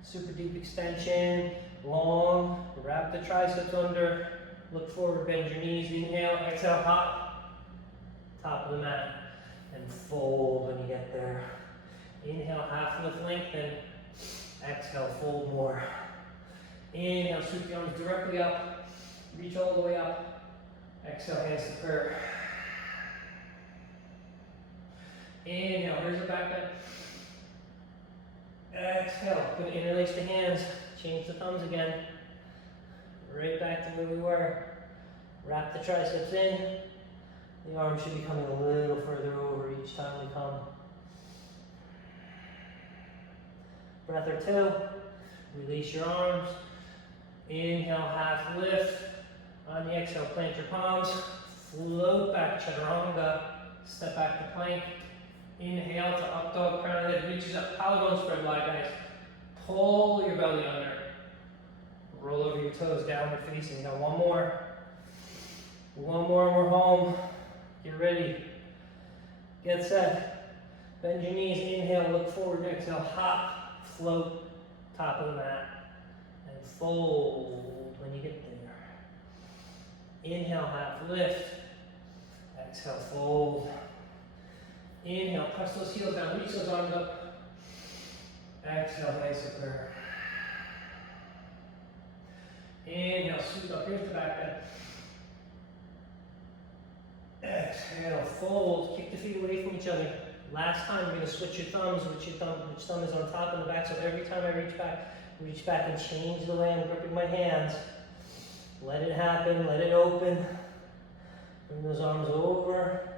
Super deep extension. Long, wrap the triceps under, look forward, bend your knees, inhale, exhale, hop, top of the mat, and fold when you get there. Inhale, half lift, lengthen, exhale, fold more. Inhale, sweep the arms directly up, reach all the way up, exhale, hands to prayer. Inhale, here's the back bend. Exhale, going to interlace the hands. Change the thumbs again. Right back to where we were. Wrap the triceps in. The arms should be coming a little further over each time we come. Breath or 2. Release your arms. Inhale, half lift. On the exhale, plant your palms. Float back, chaturanga. Step back to plank. Inhale to up dog, crown of the head reaches up. Collarbone spread wide, guys. Pull your belly under. Roll over your toes, downward facing. Now one more. One more and we're home. Get ready. Get set. Bend your knees. Inhale, look forward. Exhale, hop, float, top of the mat. And fold when you get there. Inhale, half lift. Exhale, fold. Inhale, press those heels down, reach those arms up. Exhale, nice and prayer. Inhale, scoop up, here's the back bend. Exhale, fold, kick the feet away from each other. Last time, we're going to switch your thumbs, which thumb is on top and the back, so every time I reach back and change the way I'm gripping my hands. Let it happen, let it open. Bring those arms over.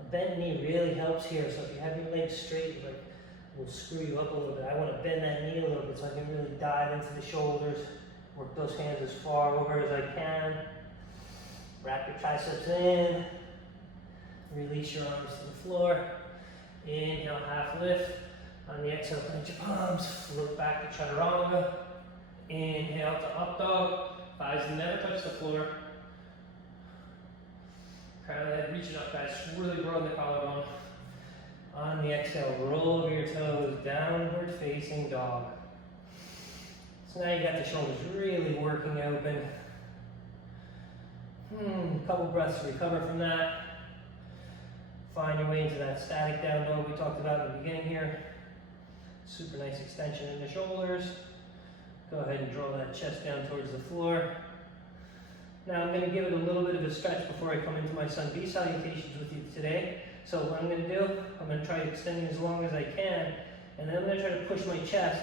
A bent knee really helps here, so if you have your legs straight, like, it will screw you up a little bit. I want to bend that knee a little bit so I can really dive into the shoulders. Work those hands as far over as I can. Wrap your triceps in. Release your arms to the floor. Inhale, half lift. On the exhale, plant your palms. Float back to chaturanga. Inhale to up dog. Thighs never touch the floor. Crown of the head reaching up, guys. Really broaden the collarbone. On the exhale, roll over your toes. Downward facing dog. So now you got the shoulders really working open. A couple breaths to recover from that. Find your way into that static down dog we talked about in the beginning here. Super nice extension in the shoulders. Go ahead and draw that chest down towards the floor. Now I'm going to give it a little bit of a stretch before I come into my Sun B salutations with you today. So what I'm going to do, I'm going to try to extend it as long as I can, and then I'm going to try to push my chest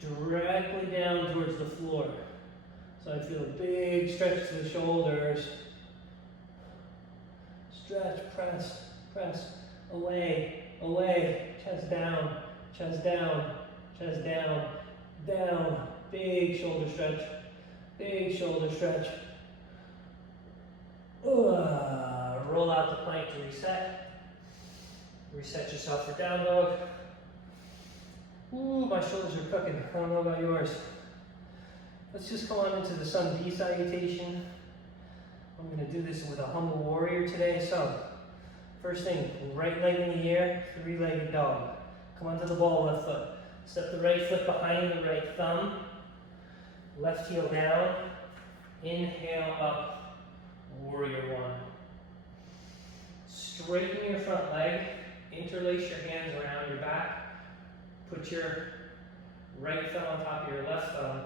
directly down towards the floor. So I feel a big stretch to the shoulders. Stretch, press, press, away, away, chest down, chest down, chest down, down, big shoulder stretch, big shoulder stretch. Roll out the plank to reset. Reset yourself for down dog. Ooh, my shoulders are cooking. I don't know about yours. Let's just go on into the Sun B salutation. I'm going to do this with a humble warrior today. So, first thing, right leg in the air, three-legged dog. Come onto the ball, left foot. Step the right foot behind the right thumb. Left heel down. Inhale up, warrior one. Straighten your front leg. Interlace your hands around your back. Put your right thumb on top of your left thumb.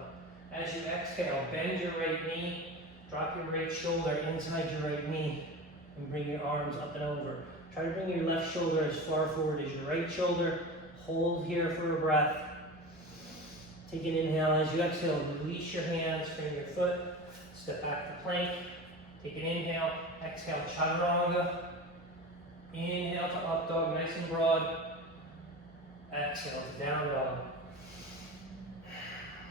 As you exhale, bend your right knee, drop your right shoulder inside your right knee, and bring your arms up and over. Try to bring your left shoulder as far forward as your right shoulder. Hold here for a breath. Take an inhale. As you exhale, release your hands, frame your foot, step back to plank. Take an inhale, exhale, chaturanga. Inhale to up dog, nice and broad. Exhale to down dog.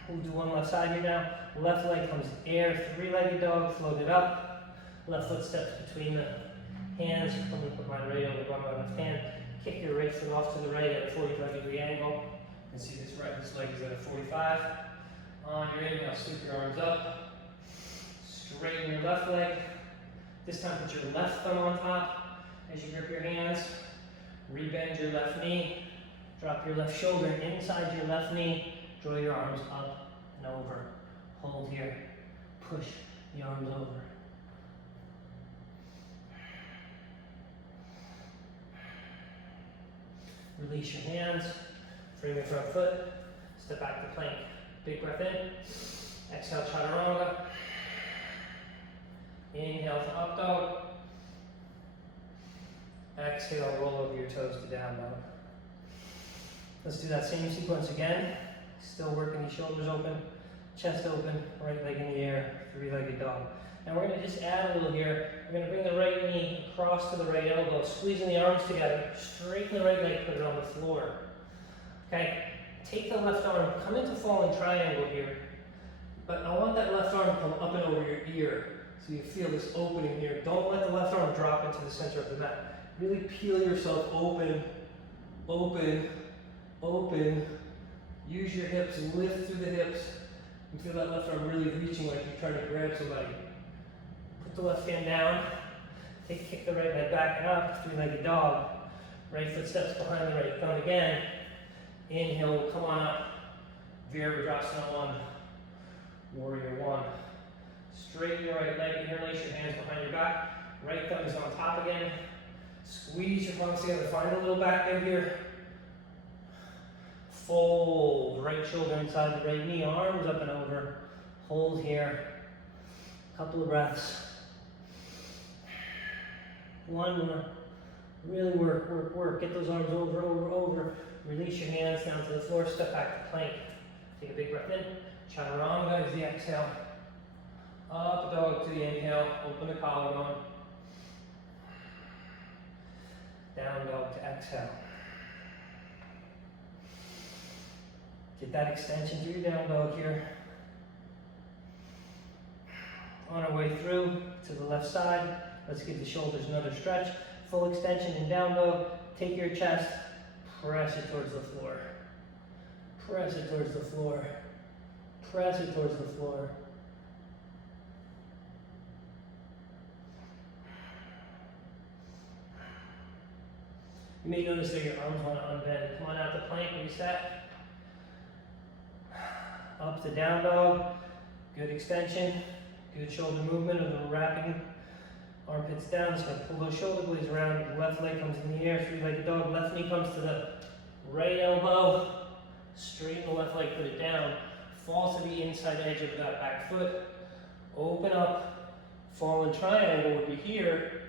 We'll do one left side here now. Left leg comes air, three-legged dog, float it up. Left foot steps between the hands. I'm going to put my right elbow on my left hand. Kick your right foot off to the right at a 45-degree angle. You can see this leg is at a 45. On your inhale, sweep your arms up. Straighten your left leg. This time put your left thumb on top. As you grip your hands, rebend your left knee. Drop your left shoulder inside your left knee. Draw your arms up and over. Hold here. Push the arms over. Release your hands. Frame your front foot. Step back to plank. Big breath in. Exhale, chaturanga. Inhale to up dog. Exhale, roll over your toes to down dog. Let's do that same sequence again. Still working the shoulders open, chest open, right leg in the air, three-legged dog. Now we're going to just add a little here. We're going to bring the right knee across to the right elbow, squeezing the arms together, straighten the right leg, put it on the floor. Okay, take the left arm, come into falling triangle here, but I want that left arm to come up and over your ear, so you feel this opening here. Don't let the left arm drop into the center of the mat. Really peel yourself open, open, open. Use your hips, lift through the hips, and feel that left arm really reaching like you're trying to grab somebody. Put the left hand down, kick the right leg back and up, three-legged dog. Right foot steps behind the right thumb again. Inhale, come on up. Virabhadrasana 1, warrior 1. Straighten your right leg, interlace your hands behind your back. Right thumb is on top again. Squeeze your palms together, find a little back bend here. Fold, right shoulder inside the right knee, arms up and over. Hold here. Couple of breaths. One more. Really work, work, work. Get those arms over, over, over. Release your hands down to the floor, step back to plank. Take a big breath in. Chaturanga is the exhale. Up dog to the inhale, open the collarbone. Down dog to exhale. Get that extension through your down dog here. On our way through to the left side, let's give the shoulders another stretch. Full extension in down dog. Take your chest, press it towards the floor. Press it towards the floor. Press it towards the floor. You may notice that your arms want to unbend. Come on out to plank, reset. Up to down dog. Good extension. Good shoulder movement, a little wrapping. Armpits down, just going to pull those shoulder blades around. Left leg comes in the air, three-legged dog. Left knee comes to the right elbow. Straighten the left leg, put it down. Fall to the inside edge of that back foot. Open up. Fallen triangle would be here.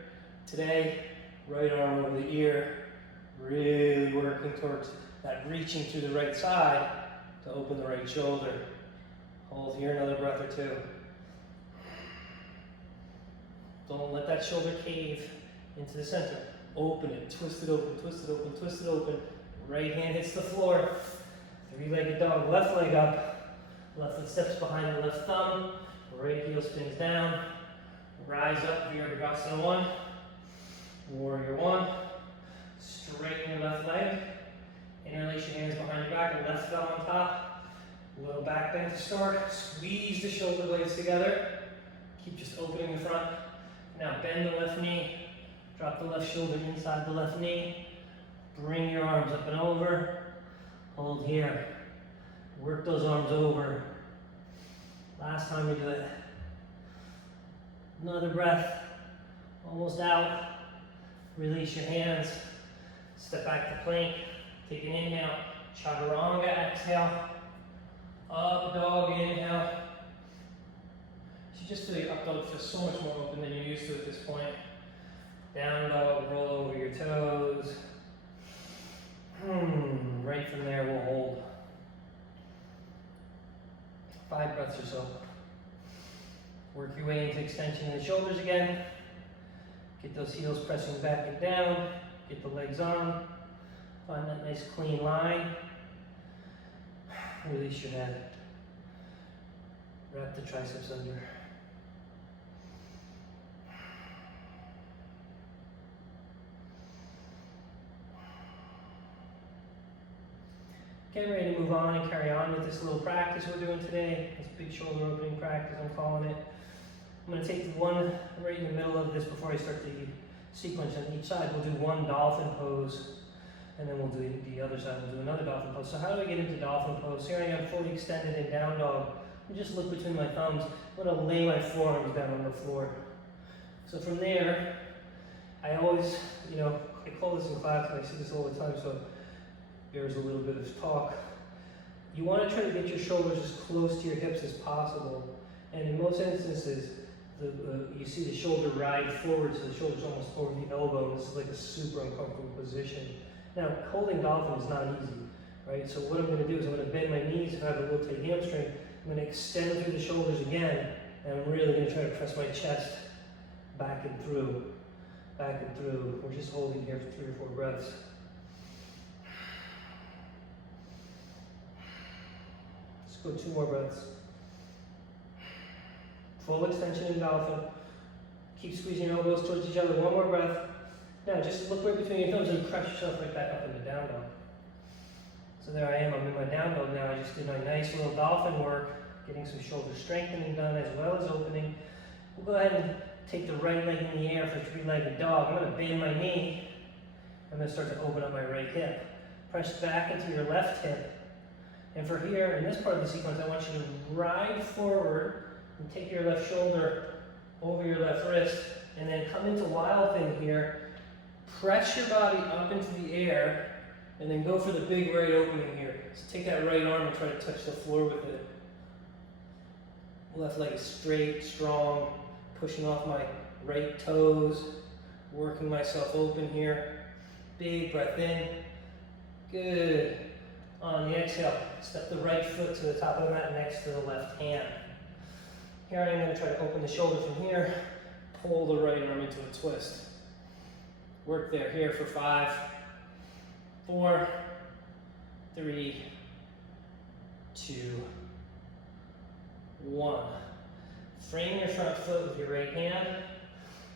Today, right arm over the ear. Really working towards that reaching through the right side to open the right shoulder. Hold here another breath or two. Don't let that shoulder cave into the center. Open it, twist it open, twist it open, twist it open. Right hand hits the floor. Three-legged dog, left leg up. Left foot steps behind the left thumb. Right heel spins down. Rise up, Virabhadrasana 1. Warrior 1. Straighten your left leg. Interlace your hands behind your back and left thumb on top. Little back bend to start. Squeeze the shoulder blades together. Keep just opening the front. Now bend the left knee. Drop the left shoulder inside the left knee. Bring your arms up and over. Hold here. Work those arms over. Last time we do it. Another breath. Almost out. Release your hands. Step back to plank. Take an inhale. Chaturanga, exhale. Up dog, inhale. You just feel your up dog feels so much more open than you're used to at this point. Down dog, roll over your toes. Right from there, we'll hold 5 breaths or so. Work your way into extension in the shoulders again. Get those heels pressing back and down. Get the legs on. Find that nice clean line. Release your head. Wrap the triceps under. Getting ready to move on and carry on with this little practice we're doing today. This big shoulder opening practice, I'm calling it. I'm going to take the one right in the middle of this before I start the sequence on each side. We'll do one dolphin pose, and then we'll do the other side. We'll do another dolphin pose. So how do I get into dolphin pose? Here I am fully extended in down dog. And just look between my thumbs. I'm going to lay my forearms down on the floor. So from there, I always, I call this in class, and I see this all the time, so there's a little bit of talk. You want to try to get your shoulders as close to your hips as possible. And in most instances, you see the shoulder ride forward, so the shoulder's almost over the elbow, and this is like a super uncomfortable position. Now, holding dolphin is not easy, right? So what I'm going to do is I'm going to bend my knees if I have a rotate hamstring. I'm going to extend through the shoulders again, and I'm really going to try to press my chest back and through, back and through. We're just holding here for 3 or 4 breaths. Go 2 more breaths. Full extension in dolphin. Keep squeezing your elbows towards each other. 1 more breath. Now just look right between your thumbs and press yourself right back up into down dog. So there I am. I'm in my down dog now. I just did my nice little dolphin work, getting some shoulder strengthening done as well as opening. We'll go ahead and take the right leg in the air for 3-legged dog. I'm going to bend my knee. I'm going to start to open up my right hip. Press back into your left hip. And for here, in this part of the sequence, I want you to ride forward and take your left shoulder over your left wrist, and then come into wild thing here, Press your body up into the air and then go for the big right opening here. So take that right arm and try to touch the floor with it. Left leg is straight, strong, pushing off my right toes, working myself open here. Big breath in. Good. On the exhale, step the right foot to the top of the mat next to the left hand. Here I am going to try to open the shoulder from here, pull the right arm into a twist. Work there, here for 5, 4, 3, 2, 1. Frame your front foot with your right hand.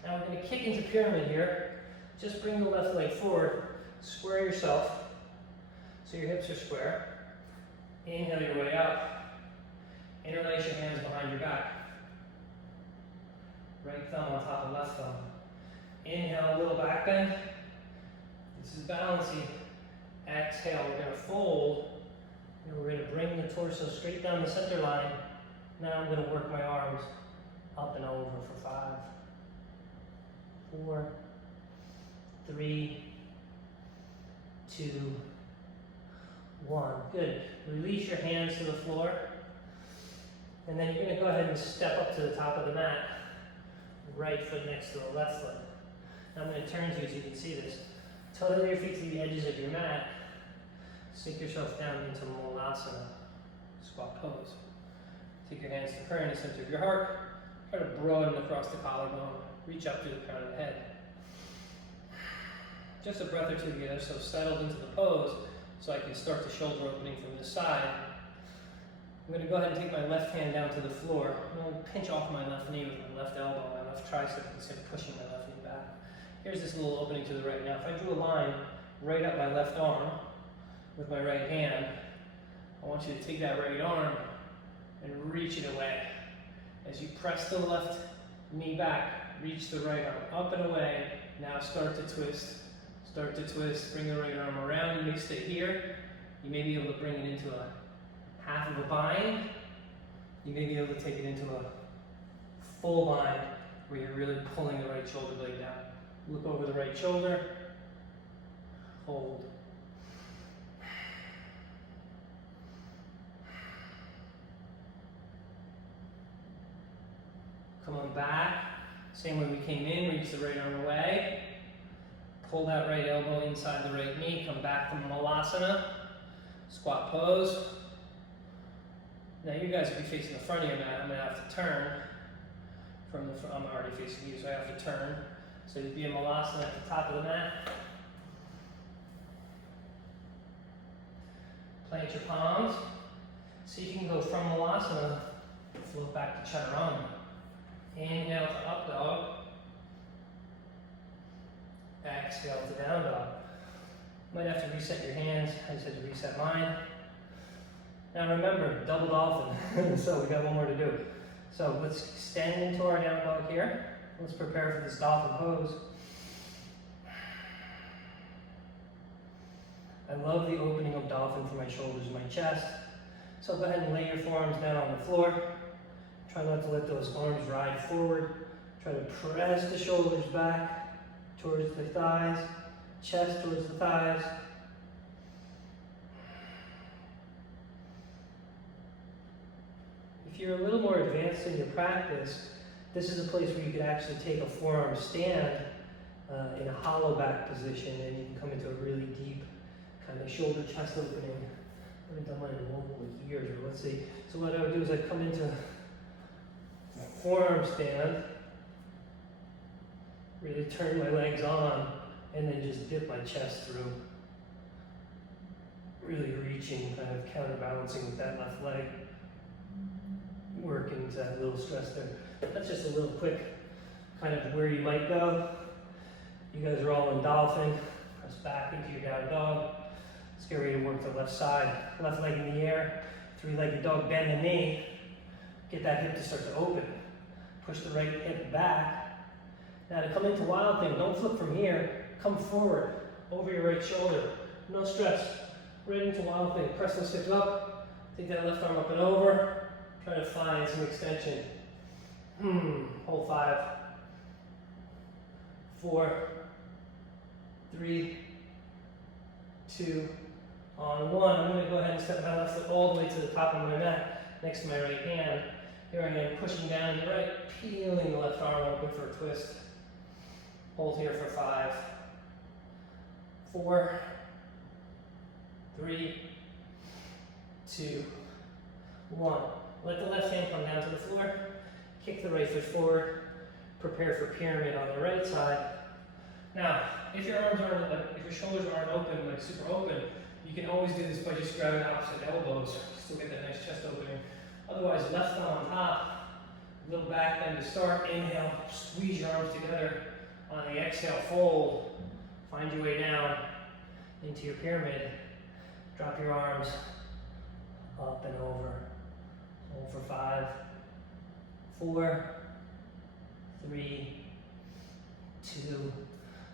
Now we're going to kick into pyramid here. Just bring the left leg forward, square yourself so your hips are square. Inhale your way up. Interlace your hands behind your back. Right thumb on top of left thumb. Inhale, a little back bend. This is balancing. Exhale, we're going to fold. And we're going to bring the torso straight down the center line. Now I'm going to work my arms up and over for 5, 4, 3, 2, 1. Good. Release your hands to the floor. And then you're going to go ahead and step up to the top of the mat. Right foot next to the left foot. Now I'm going to turn to you so you can see this. Toe your feet to the edges of your mat. Sink yourself down into Molasana, squat pose. Take your hands to prayer in the center of your heart. Try to broaden across the collarbone. Reach up through the crown of the head. Just a breath or two together, so settled into the pose, so I can start the shoulder opening from this side. I'm going to go ahead and take my left hand down to the floor. I'm going to pinch off my left knee with my left elbow, my left tricep, instead of pushing my left knee back. Here's this little opening to the right. Now, if I drew a line right up my left arm with my right hand, I want you to take that right arm and reach it away. As you press the left knee back, reach the right arm up and away. Now start to twist. Start to twist. Bring the right arm around. You may stay here. You may be able to bring it into a half of a bind. You may be able to take it into a full bind where you're really pulling the right shoulder blade down. Look over the right shoulder. Hold. Come on back. Same way we came in, reach the right arm away. Pull that right elbow inside the right knee. Come back from Malasana. Squat pose. Now you guys will be facing the front of your mat. I'm going to have to turn from the front. I'm already facing you, so I have to turn. So you'd be in Malasana at the top of the mat. Plant your palms. See if you can go from Malasana, float back to Chaturanga. Inhale to up dog. Exhale to down dog. Might have to reset your hands. I just had to reset mine. Now remember, double dolphin. So we got one more to do. So let's extend into our down dog here. Let's prepare for this dolphin pose. I love the opening of dolphin for my shoulders and my chest. So go ahead and lay your forearms down on the floor. Try not to let those arms ride forward. Try to press the shoulders back towards the thighs, chest towards the thighs. If you're a little more advanced in your practice, this is a place where you could actually take a forearm stand in a hollow back position, and you can come into a really deep kind of shoulder chest opening. I haven't done mine in like years, but let's see. So what I would do is I'd come into forearm stand, really turn my legs on, and then just dip my chest through. Really reaching, kind of counterbalancing with that left leg. Working to that little stress there. That's just a little quick kind of where you might go. You guys are all in dolphin. Press back into your down dog. Let's get ready to work the left side. Left leg in the air. Three-legged dog, bend the knee. Get that hip to start to open. Push the right hip back. Now to come into wild thing, don't flip from here. Come forward, over your right shoulder. No stress. Right into wild thing. Press those hips up. Take that left arm up and over. Try to find some extension. Hold 5, 4, 3, 2, on 1. I'm going to go ahead and step my left foot all the way to the top of my mat next to my right hand. Here I am pushing down the right, peeling the left arm open for a twist. Hold here for 5, 4, 3, 2, 1. Let the left hand come down to the floor. Kick the right foot forward. Prepare for pyramid on the right side. Now, if your arms aren't, if your shoulders aren't open, like super open, you can always do this by just grabbing opposite elbows. Still get that nice chest opening. Otherwise, left thumb on top, little back bend to start. Inhale, squeeze your arms together. On the exhale, fold. Find your way down into your pyramid. Drop your arms up and over. Hold for 5, 4, 3, 2,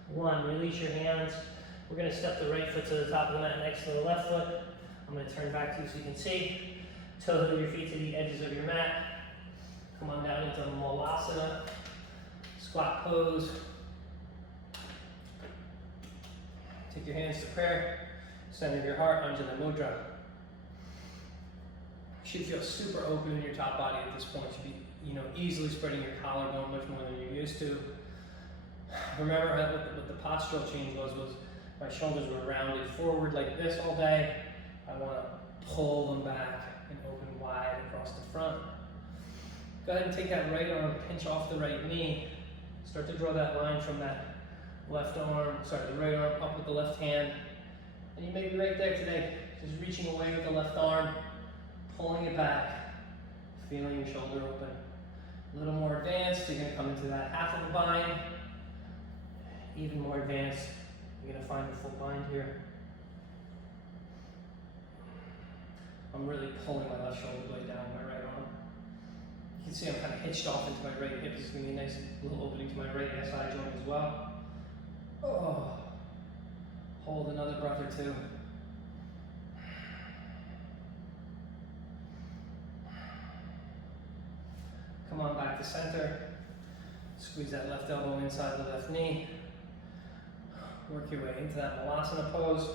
1. Release your hands. We're going to step the right foot to the top of the mat next to the left foot. I'm going to turn back to you so you can see. Toes of your feet to the edges of your mat. Come on down into Malasana. Squat pose. Take your hands to prayer. Center of your heart, Anjali Mudra. You should feel super open in your top body at this point. You should be, easily spreading your collarbone much more than you're used to. Remember what the postural change was my shoulders were rounded forward like this all day. I want to pull them back and open wide across the front. Go ahead and take that right arm, pinch off the right knee. Start to draw that line from that the right arm up with the left hand. And you may be right there today, just reaching away with the left arm, pulling it back, feeling your shoulder open. A little more advanced, you're going to come into that half of a bind. Even more advanced, you're going to find the full bind here. I'm really pulling my left shoulder blade down with my right arm. You can see I'm kind of hitched off into my right hip. This is going to be a nice little opening to my right SI joint as well. Oh. Hold another breath or two. Come on back to center. Squeeze that left elbow inside the left knee. Work your way into that Malasana pose.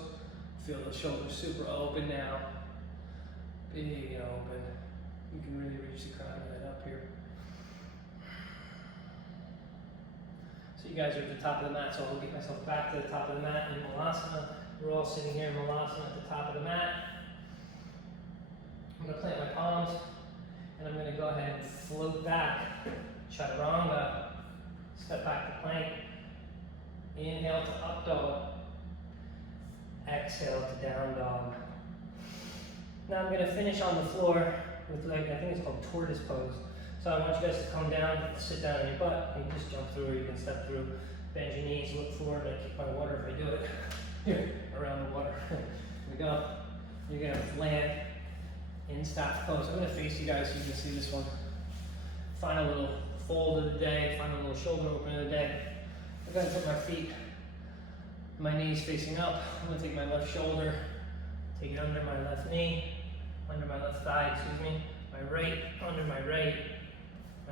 Feel the shoulders super open now. Big and open. You can really reach the crown right up here. So you guys are at the top of the mat, so I'll get myself back to the top of the mat in Malasana. We're all sitting here in Malasana at the top of the mat. I'm going to plant my palms, and I'm going to go ahead and float back. Chaturanga. Step back to plank. Inhale to up dog. Exhale to down dog. Now I'm going to finish on the floor with I think it's called tortoise pose. So I want you guys to come down, sit down on your butt. You can just jump through or you can step through. Bend your knees, look forward. I kick my water if I do it. Here, around the water. Here we go. You're going to land in staff pose. I'm going to face you guys so you can see this one. Final little fold of the day, final little shoulder open of the day. I'm going to put my feet, my knees facing up. I'm going to take my left shoulder, take it under my left knee, under my left thigh, my right, under my right,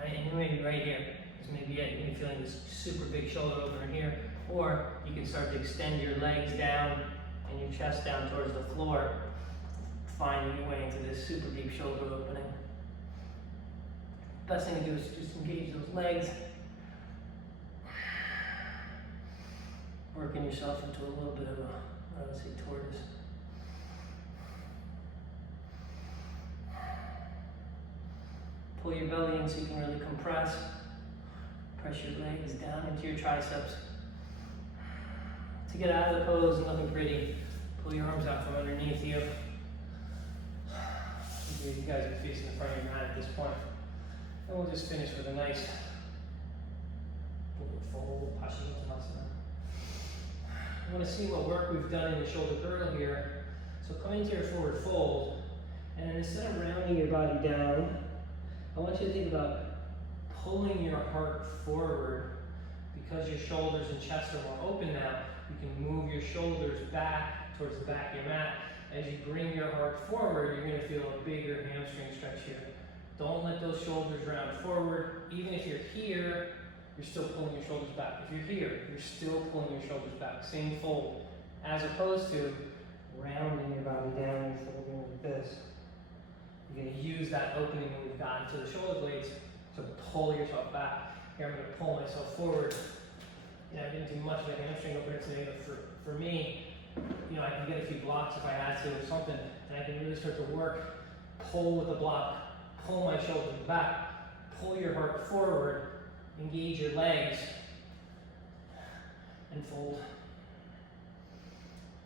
and you may be right here. This may be it. You may be feeling this super big shoulder opener here, or you can start to extend your legs down and your chest down towards the floor, finding your way into this super deep shoulder opening. Best thing to do is just engage those legs, working yourself into a little bit of a, I would say, tortoise. Pull your belly in so you can really compress. Press your legs down into your triceps. To get out of the pose, nothing pretty. Pull your arms out from underneath you. You guys are facing the front of your mat at this point. And we'll just finish with a nice fold, Paschimottanasana. I want to see what work we've done in the shoulder girdle here. So come into your forward fold, and instead of rounding your body down, I want you to think about pulling your heart forward. Because your shoulders and chest are more open now, you can move your shoulders back towards the back of your mat. As you bring your heart forward, you're going to feel a bigger hamstring stretch here. Don't let those shoulders round forward. Even if you're here, you're still pulling your shoulders back. If you're here, you're still pulling your shoulders back. Same fold, as opposed to rounding your body down and folding like this. You're going to use that opening that we've got to the shoulder blades to pull yourself back. Here I'm going to pull myself forward. You know, I didn't do much of a hamstring opener today, but for me, you know, I can get a few blocks if I had to or something, and I can really start to work, pull with the block, pull my shoulders back, pull your heart forward, engage your legs, and fold.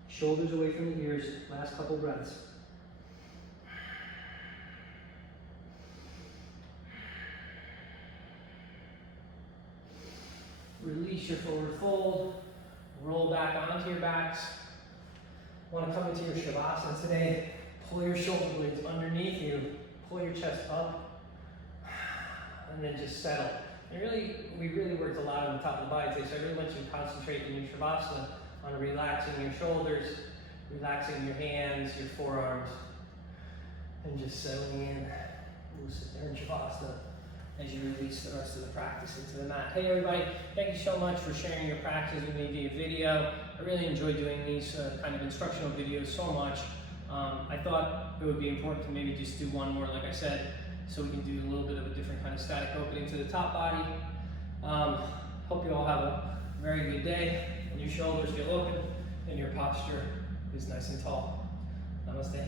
Shoulders away from the ears, last couple breaths. Release your forward fold, roll back onto your backs. Want to come into your Shavasana today. Pull your shoulder blades underneath you, pull your chest up, and then just settle. And we really worked a lot on the top of the body today, so I really want you to concentrate in your Shavasana on relaxing your shoulders, relaxing your hands, your forearms, and just settling in. We'll sit there in Shavasana as you release the rest of the practice into the mat. Hey everybody, thank you so much for sharing your practice with me via video. I really enjoy doing these kind of instructional videos so much. I thought it would be important to maybe just do one more, like I said, so we can do a little bit of a different kind of static opening to the top body. Hope you all have a very good day, and your shoulders feel open, and your posture is nice and tall. Namaste.